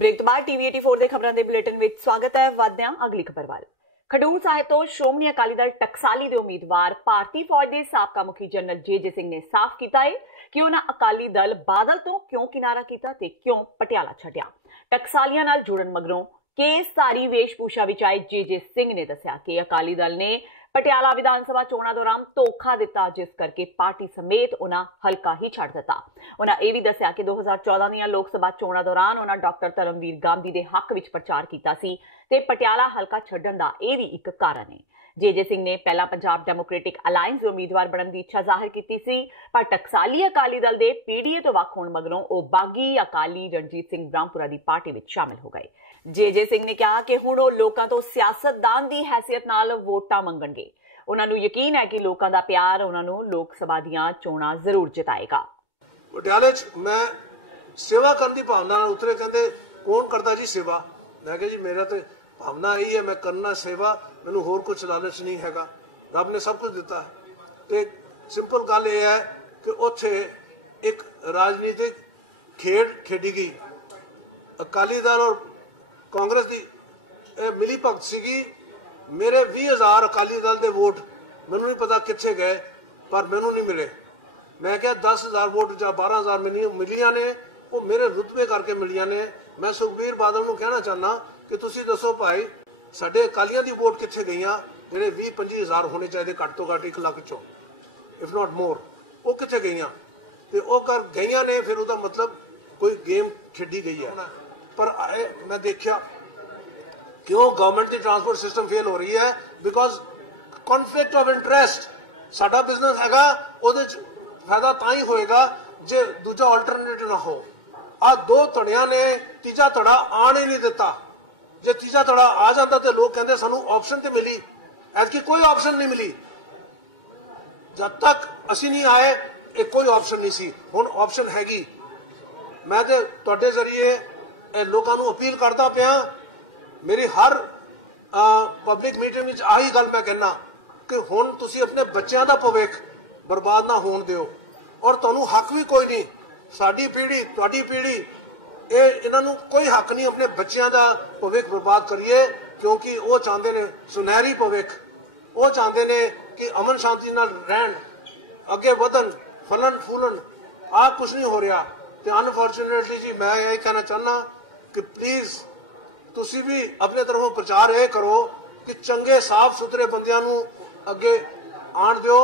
Break ਤੋਂ ਬਾਅਦ ਟੀਵੀ 84 ਦੇ ਖਬਰਾਂ ਦੇ ਬੁਲੇਟਿਨ ਵਿੱਚ ਸਵਾਗਤ ਹੈ। ਵਧਦੇ ਹਾਂ ਅਗਲੀ ਖਬਰ ਵੱਲ। ਖਡੂਰ ਸਾਹਿਬ ਤੋਂ ਸ਼੍ਰੋਮਣੀ ਅਕਾਲੀ ਦਲ ਟਕਸਾਲੀ ਦੇ ਉਮੀਦਵਾਰ ਭਾਰਤੀ ਫੌਜ ਦੇ ਸਾਬਕਾ ਮੁਖੀ ਜਨਰਲ ਜੇ ਸਿੰਘ ਨੇ ਸਾਫ਼ ਕੀਤਾ ਹੈ ਕਿ ਉਹਨਾਂ ਅਕਾਲੀ ਦਲ ਬਾਦਲ ਤੋਂ ਕਿਉਂ ਕਿਨਾਰਾ ਕੀਤਾ ਤੇ ਕਿਉਂ ਪਟਿਆਲਾ ਛੱਡਿਆ। ਟਕਸਾਲੀਆਂ ਨਾਲ ਜੁੜਨ ਮਗਰੋਂ ਕੇਸਧਾਰੀ ਵੇਸ਼ਭੂਸ਼ਾ ਵਿੱਚ ਆਏ ਜੇ ਸਿੰਘ ਨੇ ਦੱਸਿਆ ਕਿ ਅਕਾਲੀ ਦਲ ਨੇ ਪਟਿਆਲਾ ਵਿਧਾਨ ਸਭਾ ਚੋਣਾਂ ਦੌਰਾਨ ਧੋਖਾ ਦਿੱਤਾ, ਜਿਸ ਕਰਕੇ ਪਾਰਟੀ ਸਮੇਤ ਉਹਨਾਂ ਹਲਕਾ ਹੀ ਛੱਡ ਦਿੱਤਾ। ਉਹਨਾਂ ਇਹ ਵੀ ਦੱਸਿਆ ਕਿ 2014 ਦੀਆਂ ਲੋਕ ਸਭਾ ਚੋਣਾਂ ਦੌਰਾਨ ਉਹਨਾਂ ਡਾਕਟਰ ਧਰਮਵੀਰ ਗਾਂਧੀ ਦੇ ਹੱਕ ਵਿੱਚ ਪ੍ਰਚਾਰ ਕੀਤਾ ਸੀ ਤੇ ਪਟਿਆਲਾ ਹਲਕਾ ਛੱਡਣ ਦਾ ਇਹ ਵੀ ਇੱਕ ਕਾਰਨ ਹੈ। ਜੇ ਸਿੰਘ ਨੇ ਪਹਿਲਾਂ ਪੰਜਾਬ ਡੈਮੋਕ੍ਰੈਟਿਕ ਅਲਾਇੰਸ ਦੇ ਉਮੀਦਵਾਰ ਬਣਨ ਦੀ ਇੱਛਾ ਜ਼ਾਹਿਰ ਕੀਤੀ ਸੀ, ਪਰ ਟਕਸਾਲੀ ਅਕਾਲੀ ਦਲ ਦੇ ਪੀਡੀਏ ਤੋਂ ਵੱਖ ਹੋਣ ਮਗਰੋਂ ਉਹ ਬਾਗੀ ਅਕਾਲੀ ਰਣਜੀਤ ਸਿੰਘ ਬ੍ਰਹਮਪੁਰਾ ਦੀ ਪਾਰਟੀ ਵਿੱਚ ਸ਼ਾਮਿਲ ਹੋ ਗਏ। ਜੇ ਸਿੰਘ ਨੇ ਕਿਹਾ ਕਿ ਹੁਣ ਉਹ ਲੋਕਾਂ ਤੋਂ ਸਿਆਸਤਦਾਨ ਦੀ ਹੈਸੀਅਤ ਨਾਲ ਵੋਟਾਂ ਮੰਗਣਗੇ। ਉਹਨਾਂ ਨੂੰ ਯਕੀਨ ਹੈ ਕਿ ਲੋਕਾਂ ਦਾ ਪਿਆਰ ਉਹਨਾਂ ਨੂੰ ਲੋਕ ਸਭਾ ਦੀਆਂ ਚੋਣਾਂ ਜ਼ਰੂਰ ਜਿਤਾਏਗਾ। ਪਟਿਆਲੇ 'ਚ ਮੈਂ ਸੇਵਾ ਕਰਨ ਦੀ ਭਾਵਨਾ ਨਾਲ ਉਤਰੇ। ਕਹਿੰਦੇ ਕੌਣ ਕਰਦਾ ਜੀ ਸੇਵਾ? ਮੈਂ ਕਿਹਾ ਜੀ ਮੇਰਾ ਤੇ ਭਾਵਨਾ ਇਹੀ ਹੈ, ਮੈਂ ਕਰਨਾ ਸੇਵਾ, ਮੈਨੂੰ ਹੋਰ ਕੁਝ ਲਾਲਚ ਨਹੀਂ ਹੈਗਾ। ਰੱਬ ਨੇ ਸਭ ਕੁਝ ਦਿੱਤਾ ਤੇ ਸਿੰਪਲ ਗੱਲ ਇਹ ਹੈ ਕਿ ਉੱਥੇ ਇੱਕ ਰਾਜਨੀਤਿਕ ਖੇਡ ਖੇਡੀ ਗਈ। ਅਕਾਲੀ ਦਲ ਔਰ ਕਾਂਗਰਸ ਦੀ ਇਹ ਮਿਲੀ ਭਗਤ ਸੀਗੀ। ਮੇਰੇ 20,000 ਅਕਾਲੀ ਦਲ ਦੇ ਵੋਟ ਮੈਨੂੰ ਨਹੀਂ ਪਤਾ ਕਿੱਥੇ ਗਏ, ਪਰ ਮੈਨੂੰ ਨਹੀਂ ਮਿਲੇ। ਮੈਂ ਕਿਹਾ 10,000 ਵੋਟ ਜਾਂ 12,000 ਮੈਨੂੰ ਮਿਲੀਆਂ ਨੇ, ਉਹ ਮੇਰੇ ਰੁਤਬੇ ਕਰਕੇ ਮਿਲੀਆਂ ਨੇ। ਮੈਂ ਸੁਖਬੀਰ ਬਾਦਲ ਨੂੰ ਕਹਿਣਾ ਚਾਹੁੰਦਾ ਕਿ ਤੁਸੀਂ ਦੱਸੋ ਭਾਈ, ਸਾਡੇ ਅਕਾਲੀਆਂ ਦੀ ਵੋਟ ਕਿੱਥੇ ਗਈਆਂ? ਜਿਹੜੇ 20-25 ਹਜ਼ਾਰ ਹੋਣੇ ਚਾਹੀਦੇ ਘੱਟ ਤੋਂ ਘੱਟ 1 ਲੱਖ ਚੋਂ, ਇਫ ਨਾਟ ਮੋਰ, ਉਹ ਕਿੱਥੇ ਗਈਆਂ? ਤੇ ਉਹ ਕਰ ਗਈਆਂ ਨੇ, ਫਿਰ ਉਹਦਾ ਮਤਲਬ ਕੋਈ ਗੇਮ ਖੇਡੀ ਗਈ ਹੈ। ਪਰ ਮੈਂ ਦੇਖਿਆ ਕਿਉਂ ਗਵਰਨਮੈਂਟ ਦੀ ਟਰਾਂਸਪੋਰਟ ਸਿਸਟਮ ਫੇਲ ਹੋ ਰਹੀ ਹੈ, ਬਿਕੋਜ਼ ਕਨਫਲਿਕਟ ਆਫ ਇੰਟਰਸਟ। ਸਾਡਾ ਬਿਜ਼ਨਸ ਹੈਗਾ, ਉਹਦੇ ਚ ਫਾਇਦਾ ਤਾਂ ਹੀ ਹੋਏਗਾ ਜੇ ਦੂਜਾ ਆਲਟਰਨੇਟਿਵ ਨਾ ਹੋ। ਆ ਦੋ ਧੜਿਆਂ ਨੇ ਤੀਜਾ ਧੜਾ ਆਣ ਹੀ ਨਹੀਂ ਦਿੱਤਾ। ਜੇ ਤੀਜਾ ਧੜਾ ਆ ਜਾਂਦਾ ਤੇ ਲੋਕ ਕਹਿੰਦੇ ਸਾਨੂੰ ਆਪਸ਼ਨ ਤੇ ਮਿਲੀ, ਐਤਕੀ ਕੋਈ ਆਪਸ਼ਨ ਨਹੀਂ ਮਿਲੀ। ਜਦ ਤੱਕ ਅਸੀਂ ਨਹੀਂ ਆਏ ਇਹ ਕੋਈ ਆਪਸ਼ਨ ਨਹੀਂ ਸੀ, ਹੁਣ ਆਪਸ਼ਨ ਹੈਗੀ। ਮੈਂ ਤੇ ਤੁਹਾਡੇ ਜ਼ਰੀਏ ਲੋਕਾਂ ਨੂੰ ਅਪੀਲ ਕਰਦਾ ਪਿਆ, ਮੇਰੀ ਹਰ ਪਬਲਿਕ ਮੀਟਿੰਗ ਵਿੱਚ ਆਹੀ ਗੱਲ ਮੈਂ ਕਹਿਣਾ ਕਿ ਹੁਣ ਤੁਸੀਂ ਆਪਣੇ ਬੱਚਿਆਂ ਦਾ ਭਵਿੱਖ ਬਰਬਾਦ ਨਾ ਹੋਣ ਦਿਓ। ਔਰ ਤੁਹਾਨੂੰ ਹੱਕ ਵੀ ਕੋਈ ਨਹੀਂ, ਸਾਡੀ ਪੀੜ੍ਹੀ ਤੁਹਾਡੀ ਪੀੜ੍ਹੀ ਇਹਨਾਂ ਨੂੰ ਕੋਈ ਹੱਕ ਨਹੀਂ ਆਪਣੇ ਬੱਚਿਆਂ ਦਾ ਭਵਿੱਖ ਬਰਬਾਦ ਕਰੀਏ, ਕਿਉਂਕਿ ਉਹ ਚਾਹੁੰਦੇ ਨੇ ਸੁਨਹਿਰੀ ਭਵਿੱਖ, ਉਹ ਚਾਹੁੰਦੇ ਨੇ ਕਿ ਅਮਨ ਸ਼ਾਂਤੀ ਨਾਲ ਰਹਿਣ, ਅੱਗੇ ਵਧਣ, ਫਲਣ ਫੂਲਣ। ਆਹ ਕੁਝ ਨਹੀਂ ਹੋ ਰਿਹਾ। ਤੇ ਅਨਫੋਰਚੂਨੇਟਲੀ ਜੀ ਮੈਂ ਇਹ ਕਹਿਣਾ ਚਾਹੁੰਦਾ ਕਿ ਪਲੀਜ਼ ਤੁਸੀਂ ਵੀ ਆਪਣੇ ਤਰਫੋਂ ਪ੍ਰਚਾਰ ਇਹ ਕਰੋ ਕਿ ਚੰਗੇ ਸਾਫ਼ ਸੁਥਰੇ ਬੰਦਿਆਂ ਨੂੰ ਅੱਗੇ ਆਣ ਦਿਓ,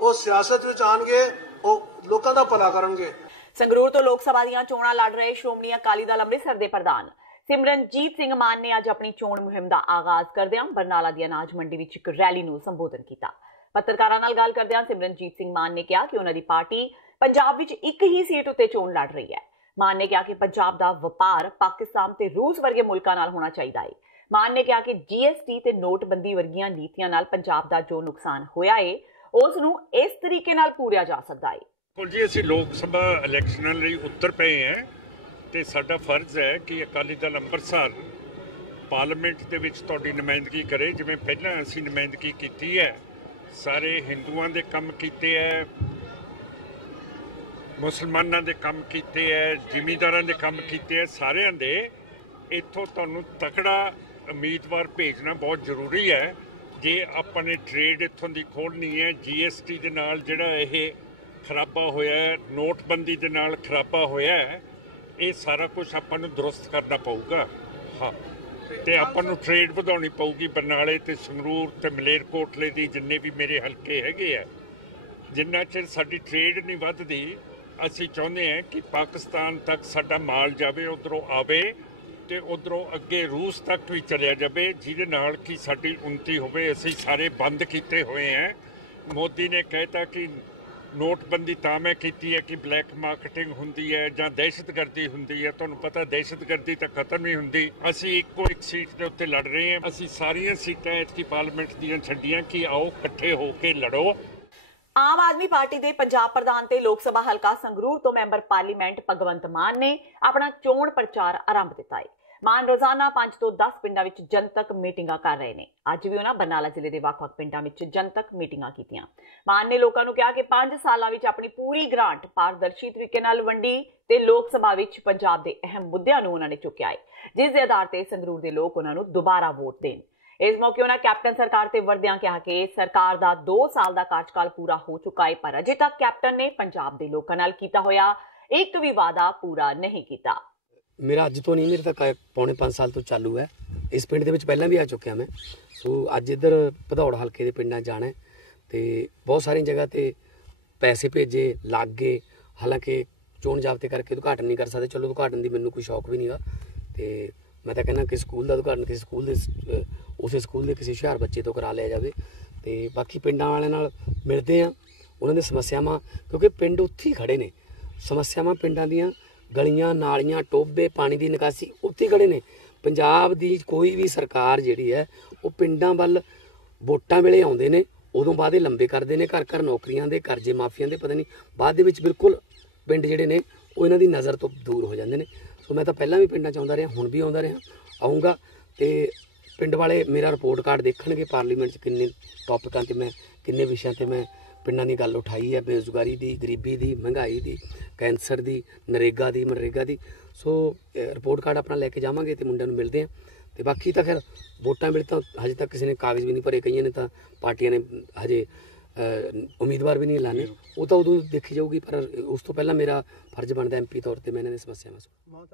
ਉਹ ਸਿਆਸਤ ਵਿੱਚ ਆਣਗੇ, ਉਹ ਲੋਕਾਂ ਦਾ ਭਲਾ ਕਰਨਗੇ। ਸੰਗਰੂਰ ਤੋਂ ਲੋਕ ਸਭਾ ਦੀਆਂ ਚੋਣਾਂ ਲੜ ਰਹੇ ਸ਼੍ਰੋਮਣੀ ਅਕਾਲੀ ਦਲ ਅੰਮ੍ਰਿਤਸਰ ਦੇ ਪ੍ਰਧਾਨ ਸਿਮਰਨਜੀਤ ਸਿੰਘ ਮਾਨ ਨੇ ਅੱਜ ਆਪਣੀ ਚੋਣ ਮੁਹਿੰਮ ਦਾ ਆਗਾਜ਼ ਕਰਦਿਆਂ ਬਰਨਾਲਾ ਦੀ ਅਨਾਜ ਮੰਡੀ ਵਿੱਚ ਇੱਕ ਰੈਲੀ ਨੂੰ ਸੰਬੋਧਨ ਕੀਤਾ। ਪੱਤਰਕਾਰਾਂ ਨਾਲ ਗੱਲ ਕਰਦਿਆਂ ਸਿਮਰਨਜੀਤ ਸਿੰਘ ਮਾਨ ਨੇ ਕਿਹਾ ਕਿ ਉਹਨਾਂ ਦੀ ਪਾਰਟੀ ਪੰਜਾਬ ਵਿੱਚ ਇੱਕ ਹੀ ਸੀਟ ਉੱਤੇ ਚੋਣ ਲੜ ਰਹੀ ਹੈ। ਮਾਨ ਨੇ ਕਿਹਾ ਕਿ ਪੰਜਾਬ ਦਾ ਵਪਾਰ ਪਾਕਿਸਤਾਨ ਤੇ ਰੂਸ ਵਰਗੇ ਮੁਲਕਾਂ ਨਾਲ ਹੋਣਾ ਚਾਹੀਦਾ ਹੈ। ਮਾਨ ਨੇ ਕਿਹਾ ਕਿ GST ਤੇ ਨੋਟਬੰਦੀ ਵਰਗੀਆਂ ਨੀਤੀਆਂ ਨਾਲ ਪੰਜਾਬ ਦਾ ਜੋ ਨੁਕਸਾਨ ਹੋਇਆ ਹੈ ਉਸ ਨੂੰ ਇਸ ਤਰੀਕੇ ਨਾਲ ਪੂਰਿਆ ਜਾ ਸਕਦਾ ਹੈ। ਜੀ ਅਸੀਂ ਲੋਕ ਸਭਾ ਇਲੈਕਸ਼ਨਾਂ ਲਈ ਉੱਤਰ ਪਏ ਹਾਂ ਤੇ ਸਾਡਾ ਫਰਜ਼ ਹੈ ਕਿ ਅਕਾਲੀ ਦਲ ਅੰਮ੍ਰਿਤਸਰ ਪਾਰਲੀਮੈਂਟ ਦੇ ਵਿੱਚ ਤੁਹਾਡੀ ਨੁਮਾਇੰਦਗੀ ਕਰੇ, ਜਿਵੇਂ ਪਹਿਲਾਂ ਅਸੀਂ ਨੁਮਾਇੰਦਗੀ ਕੀਤੀ ਹੈ। ਸਾਰੇ ਹਿੰਦੂਆਂ ਦੇ ਕੰਮ ਕੀਤੇ ਹੈ, ਮੁਸਲਮਾਨਾਂ ਦੇ ਕੰਮ ਕੀਤੇ ਹੈ, ਜ਼ਿਮੀਂਦਾਰਾਂ ਦੇ ਕੰਮ ਕੀਤੇ ਹੈ, ਸਾਰਿਆਂ ਦੇ। ਇੱਥੋਂ ਤੁਹਾਨੂੰ ਤਕੜਾ ਉਮੀਦਵਾਰ ਭੇਜਣਾ ਬਹੁਤ ਜ਼ਰੂਰੀ ਹੈ ਜੇ ਆਪਾਂ ਨੇ ਟ੍ਰੇਡ ਇੱਥੋਂ ਦੀ ਖੋਲ੍ਹਣੀ ਹੈ। GST ਦੇ ਨਾਲ ਜਿਹੜਾ ਇਹ ਖਰਾਬਾ ਹੋਇਆ ਹੈ, ਨੋਟਬੰਦੀ ਦੇ ਨਾਲ ਖਰਾਬਾ ਹੋਇਆ ਹੈ, ਇਹ ਸਾਰਾ ਕੁਝ ਆਪਾਂ ਨੂੰ ਦਰੁਸਤ ਕਰਨਾ ਪਊਗਾ। ਹਾਂ, ਤੇ ਆਪਾਂ ਨੂੰ ਟ੍ਰੇਡ ਵਧਾਉਣੀ ਪਊਗੀ। ਬਰਨਾਲੇ ਤੇ ਸੰਗਰੂਰ ਤੇ ਮਲੇਰਕੋਟਲੇ ਦੀ ਜਿੰਨੇ ਵੀ ਮੇਰੇ ਹਲਕੇ ਹੈਗੇ ਆ, ਜਿੰਨਾ ਚਿਰ ਸਾਡੀ ਟ੍ਰੇਡ ਨਹੀਂ ਵੱਧਦੀ, ਅਸੀਂ ਚਾਹੁੰਦੇ ਹਾਂ ਕਿ ਪਾਕਿਸਤਾਨ ਤੱਕ ਸਾਡਾ ਮਾਲ ਜਾਵੇ, ਉੱਧਰੋਂ ਆਵੇ ਤੇ ਉੱਧਰੋਂ ਅੱਗੇ ਰੂਸ ਤੱਕ ਵੀ ਚਲਿਆ ਜਾਵੇ, ਜਿਹਦੇ ਨਾਲ ਕਿ ਸਾਡੀ ਉੱਨਤੀ ਹੋਵੇ। ਅਸੀਂ ਸਾਰੇ ਬੰਦ ਕੀਤੇ ਹੋਏ ਹੈ। ਮੋਦੀ ਨੇ ਕਹਿਤਾ ਕਿ ਨੋਟਬੰਦੀ ਤਾਂ ਮੈਂ ਕੀਤੀ ਹੈ ਕਿ ਬਲੈਕ ਮਾਰਕੀਟਿੰਗ ਹੁੰਦੀ ਹੈ ਜਾਂ ਦਹਿਸ਼ਤਗਰਦੀ ਹੁੰਦੀ ਹੈ। ਤੁਹਾਨੂੰ ਪਤਾ ਦਹਿਸ਼ਤਗਰਦੀ ਤਾਂ ਖਤਮ ਨਹੀਂ ਹੁੰਦੀ। ਅਸੀਂ ਇੱਕੋ ਇੱਕ ਸੀਟ ਦੇ ਉੱਤੇ ਲੜ ਰਹੇ ਹਾਂ। ਅਸੀਂ ਸਾਰੀਆਂ ਸੀਟਾਂ ਐਤਕੀ ਪਾਰਲੀਮੈਂਟ ਦੀਆਂ ਛੱਡੀਆਂ ਕਿ ਆਓ ਇਕੱਠੇ ਹੋ ਕੇ ਲੜੋ। ਆਮ ਆਦਮੀ ਪਾਰਟੀ ਦੇ ਪੰਜਾਬ ਪ੍ਰਧਾਨ ਤੇ ਲੋਕ ਸਭਾ ਹਲਕਾ ਸੰਗਰੂਰ ਤੋਂ ਮੈਂਬਰ ਪਾਰਲੀਮੈਂਟ ਭਗਵੰਤ ਮਾਨ ਨੇ ਆਪਣਾ ਚੋਣ ਪ੍ਰਚਾਰ ਆਰੰਭ ਦਿੱਤਾ ਹੈ। ਮਾਨ ਰੋਜ਼ਾਨਾ 5 ਤੋਂ 10 ਪਿੰਡਾਂ ਵਿੱਚ ਜਨਤਕ ਮੀਟਿੰਗਾਂ ਕਰ ਰਹੇ ਨੇ। ਅੱਜ ਵੀ ਉਹਨਾਂ ਬਰਨਾਲਾ ਜ਼ਿਲ੍ਹੇ ਦੇ ਵੱਖ-ਵੱਖ ਪਿੰਡਾਂ ਵਿੱਚ ਜਨਤਕ ਮੀਟਿੰਗਾਂ ਕੀਤੀਆਂ। ਮਾਨ ਨੇ ਲੋਕਾਂ ਨੂੰ ਕਿਹਾ ਕਿ 5 ਸਾਲਾਂ ਵਿੱਚ ਆਪਣੀ ਪੂਰੀ ਗ੍ਰਾਂਟ ਪਾਰਦਰਸ਼ੀ ਤਰੀਕੇ ਨਾਲ ਵੰਡੀ ਤੇ ਲੋਕ ਸਭਾ ਵਿੱਚ ਪੰਜਾਬ ਦੇ ਅਹਿਮ ਮੁੱਦਿਆਂ ਨੂੰ ਉਹਨਾਂ ਨੇ ਚੁੱਕਿਆ ਹੈ, ਜਿਸ ਦੇ ਆਧਾਰ ਤੇ ਸੰਗਰੂਰ ਦੇ ਲੋਕ ਉਹਨਾਂ ਨੂੰ ਦੁਬਾਰਾ ਵੋਟ ਦੇਣ। ਇਸ ਮੌਕੇ ਉਹਨਾਂ ਕੈਪਟਨ ਸਰਕਾਰ ਤੇ ਵਰਦਿਆਂ ਕਿਹਾ ਕਿ ਸਰਕਾਰ ਦਾ 2 ਸਾਲ ਦਾ ਕਾਰਜਕਾਲ ਪੂਰਾ ਹੋ ਚੁੱਕਾ ਹੈ, ਪਰ ਅਜੇ ਤੱਕ ਕੈਪਟਨ ਨੇ ਪੰਜਾਬ ਦੇ ਲੋਕਾਂ ਨਾਲ ਕੀਤਾ ਹੋਇਆ ਇੱਕ ਵੀ ਵਾਅਦਾ ਪੂਰਾ ਨਹੀਂ ਕੀਤਾ। ਮੇਰਾ ਅੱਜ ਤੋਂ ਨਹੀਂ, ਮੇਰੇ ਤਾਂ ਪੌਣੇ 5 ਸਾਲ ਤੋਂ ਚਾਲੂ ਹੈ। ਇਸ ਪਿੰਡ ਦੇ ਵਿੱਚ ਪਹਿਲਾਂ ਵੀ ਆ ਚੁੱਕਿਆ ਮੈਂ। ਸੋ ਅੱਜ ਇੱਧਰ ਭਦੌੜ ਹਲਕੇ ਦੇ ਪਿੰਡਾਂ ਜਾਣਾ ਤੇ ਬਹੁਤ ਸਾਰੀਆਂ ਜਗ੍ਹਾ ਤੇ ਪੈਸੇ ਭੇਜੇ ਲੱਗ ਗਏ। ਹਾਲਾਂਕਿ ਚੋਣ ਜ਼ਾਬਤੇ ਕਰਕੇ ਉਦਘਾਟਨ ਨਹੀਂ ਕਰ ਸਕਦੇ। ਚਲੋ ਉਦਘਾਟਨ ਦੀ ਮੈਨੂੰ ਕੋਈ ਸ਼ੌਕ ਵੀ ਨਹੀਂਗਾ ਤੇ ਮੈਂ ਤਾਂ ਕਹਿੰਦਾ ਕਿ ਸਕੂਲ ਦਾ ਉਦਘਾਟਨ ਕਿਸੇ ਸਕੂਲ ਦੇ ਉਸੇ ਸਕੂਲ ਦੇ ਕਿਸੇ ਹੁਸ਼ਿਆਰ ਬੱਚੇ ਤੋਂ ਕਰਾ ਲਿਆ ਜਾਵੇ ਤੇ ਬਾਕੀ ਪਿੰਡਾਂ ਵਾਲਿਆਂ ਨਾਲ ਮਿਲਦੇ ਹਾਂ, ਉਹਨਾਂ ਦੀਆਂ ਸਮੱਸਿਆਵਾਂ, ਕਿਉਂਕਿ ਪਿੰਡ ਉੱਥੇ ਹੀ ਖੜੇ ਨੇ। ਸਮੱਸਿਆਵਾਂ ਪਿੰਡਾਂ ਦੀਆਂ, ਗਲੀਆਂ ਨਾਲੀਆਂ ਟੋਭੇ ਪਾਣੀ ਦੀ ਨਿਕਾਸੀ ਉੱਥੇ ਖੜੇ ਨੇ। ਪੰਜਾਬ ਦੀ ਕੋਈ ਵੀ ਸਰਕਾਰ ਜਿਹੜੀ ਹੈ ਉਹ ਪਿੰਡਾਂ ਵੱਲ ਵੋਟਾਂ ਵੇਲੇ ਆਉਂਦੇ ਨੇ, ਉਦੋਂ ਬਾਅਦ ਇਹ ਲੰਬੇ ਕਰਦੇ ਨੇ, ਘਰ ਘਰ ਨੌਕਰੀਆਂ ਦੇ, ਕਰਜ਼ੇ ਮਾਫੀਆਂ ਦੇ, ਪਤਾ ਨਹੀਂ ਬਾਅਦ ਦੇ ਵਿੱਚ ਬਿਲਕੁਲ ਪਿੰਡ ਜਿਹੜੇ ਨੇ ਉਹ ਇਹਨਾਂ ਦੀ ਨਜ਼ਰ ਤੋਂ ਦੂਰ ਹੋ ਜਾਂਦੇ ਨੇ। ਸੋ ਮੈਂ ਤਾਂ ਪਹਿਲਾਂ ਵੀ ਪਿੰਡਾਂ 'ਚ ਆਉਂਦਾ ਰਿਹਾ, ਹੁਣ ਵੀ ਆਉਂਦਾ ਰਿਹਾ, ਆਊਂਗਾ ਤੇ ਪਿੰਡ ਵਾਲੇ ਮੇਰਾ ਰਿਪੋਰਟ ਕਾਰਡ ਦੇਖਣਗੇ ਪਾਰਲੀਮੈਂਟ 'ਚ ਕਿੰਨੇ ਟੌਪਿਕਾਂ 'ਤੇ ਮੈਂ, ਕਿੰਨੇ ਵਿਸ਼ਿਆਂ 'ਤੇ ਮੈਂ ਪਿੰਡਾਂ ਦੀ ਗੱਲ ਉਠਾਈ ਹੈ, ਬੇਰੁਜ਼ਗਾਰੀ ਦੀ, ਗਰੀਬੀ ਦੀ, ਮਹਿੰਗਾਈ ਦੀ, ਕੈਂਸਰ ਦੀ, ਨਰੇਗਾ ਦੀ, ਮਨਰੇਗਾ ਦੀ। ਸੋ ਰਿਪੋਰਟ ਕਾਰਡ ਆਪਣਾ ਲੈ ਕੇ ਜਾਵਾਂਗੇ ਤੇ ਮੁੰਡਿਆਂ ਨੂੰ ਮਿਲਦੇ ਹਾਂ। ਤੇ ਬਾਕੀ ਤਾਂ ਖੈਰ ਵੋਟਾਂ ਵੇਲੇ ਤਾਂ ਹਜੇ ਤੱਕ ਕਿਸੇ ਨੇ ਕਾਗਜ਼ ਵੀ ਨਹੀਂ ਭਰੇ, ਕਈਆਂ ਨੇ ਤਾਂ ਪਾਰਟੀਆਂ ਨੇ ਹਜੇ ਉਮੀਦਵਾਰ ਵੀ ਨਹੀਂ ਐਲਾਨੇ, ਉਹ ਤਾਂ ਉਦੋਂ ਦੇਖੀ ਜਾਊਗੀ। ਪਰ ਉਸ ਤੋਂ ਪਹਿਲਾਂ ਮੇਰਾ ਫਰਜ਼ ਬਣਦਾ MP ਤੌਰ ਤੇ ਮੈਂ ਇਹਨਾਂ ਦੀ ਸਮੱਸਿਆਵਾਂ ਸੁਣਾਂ।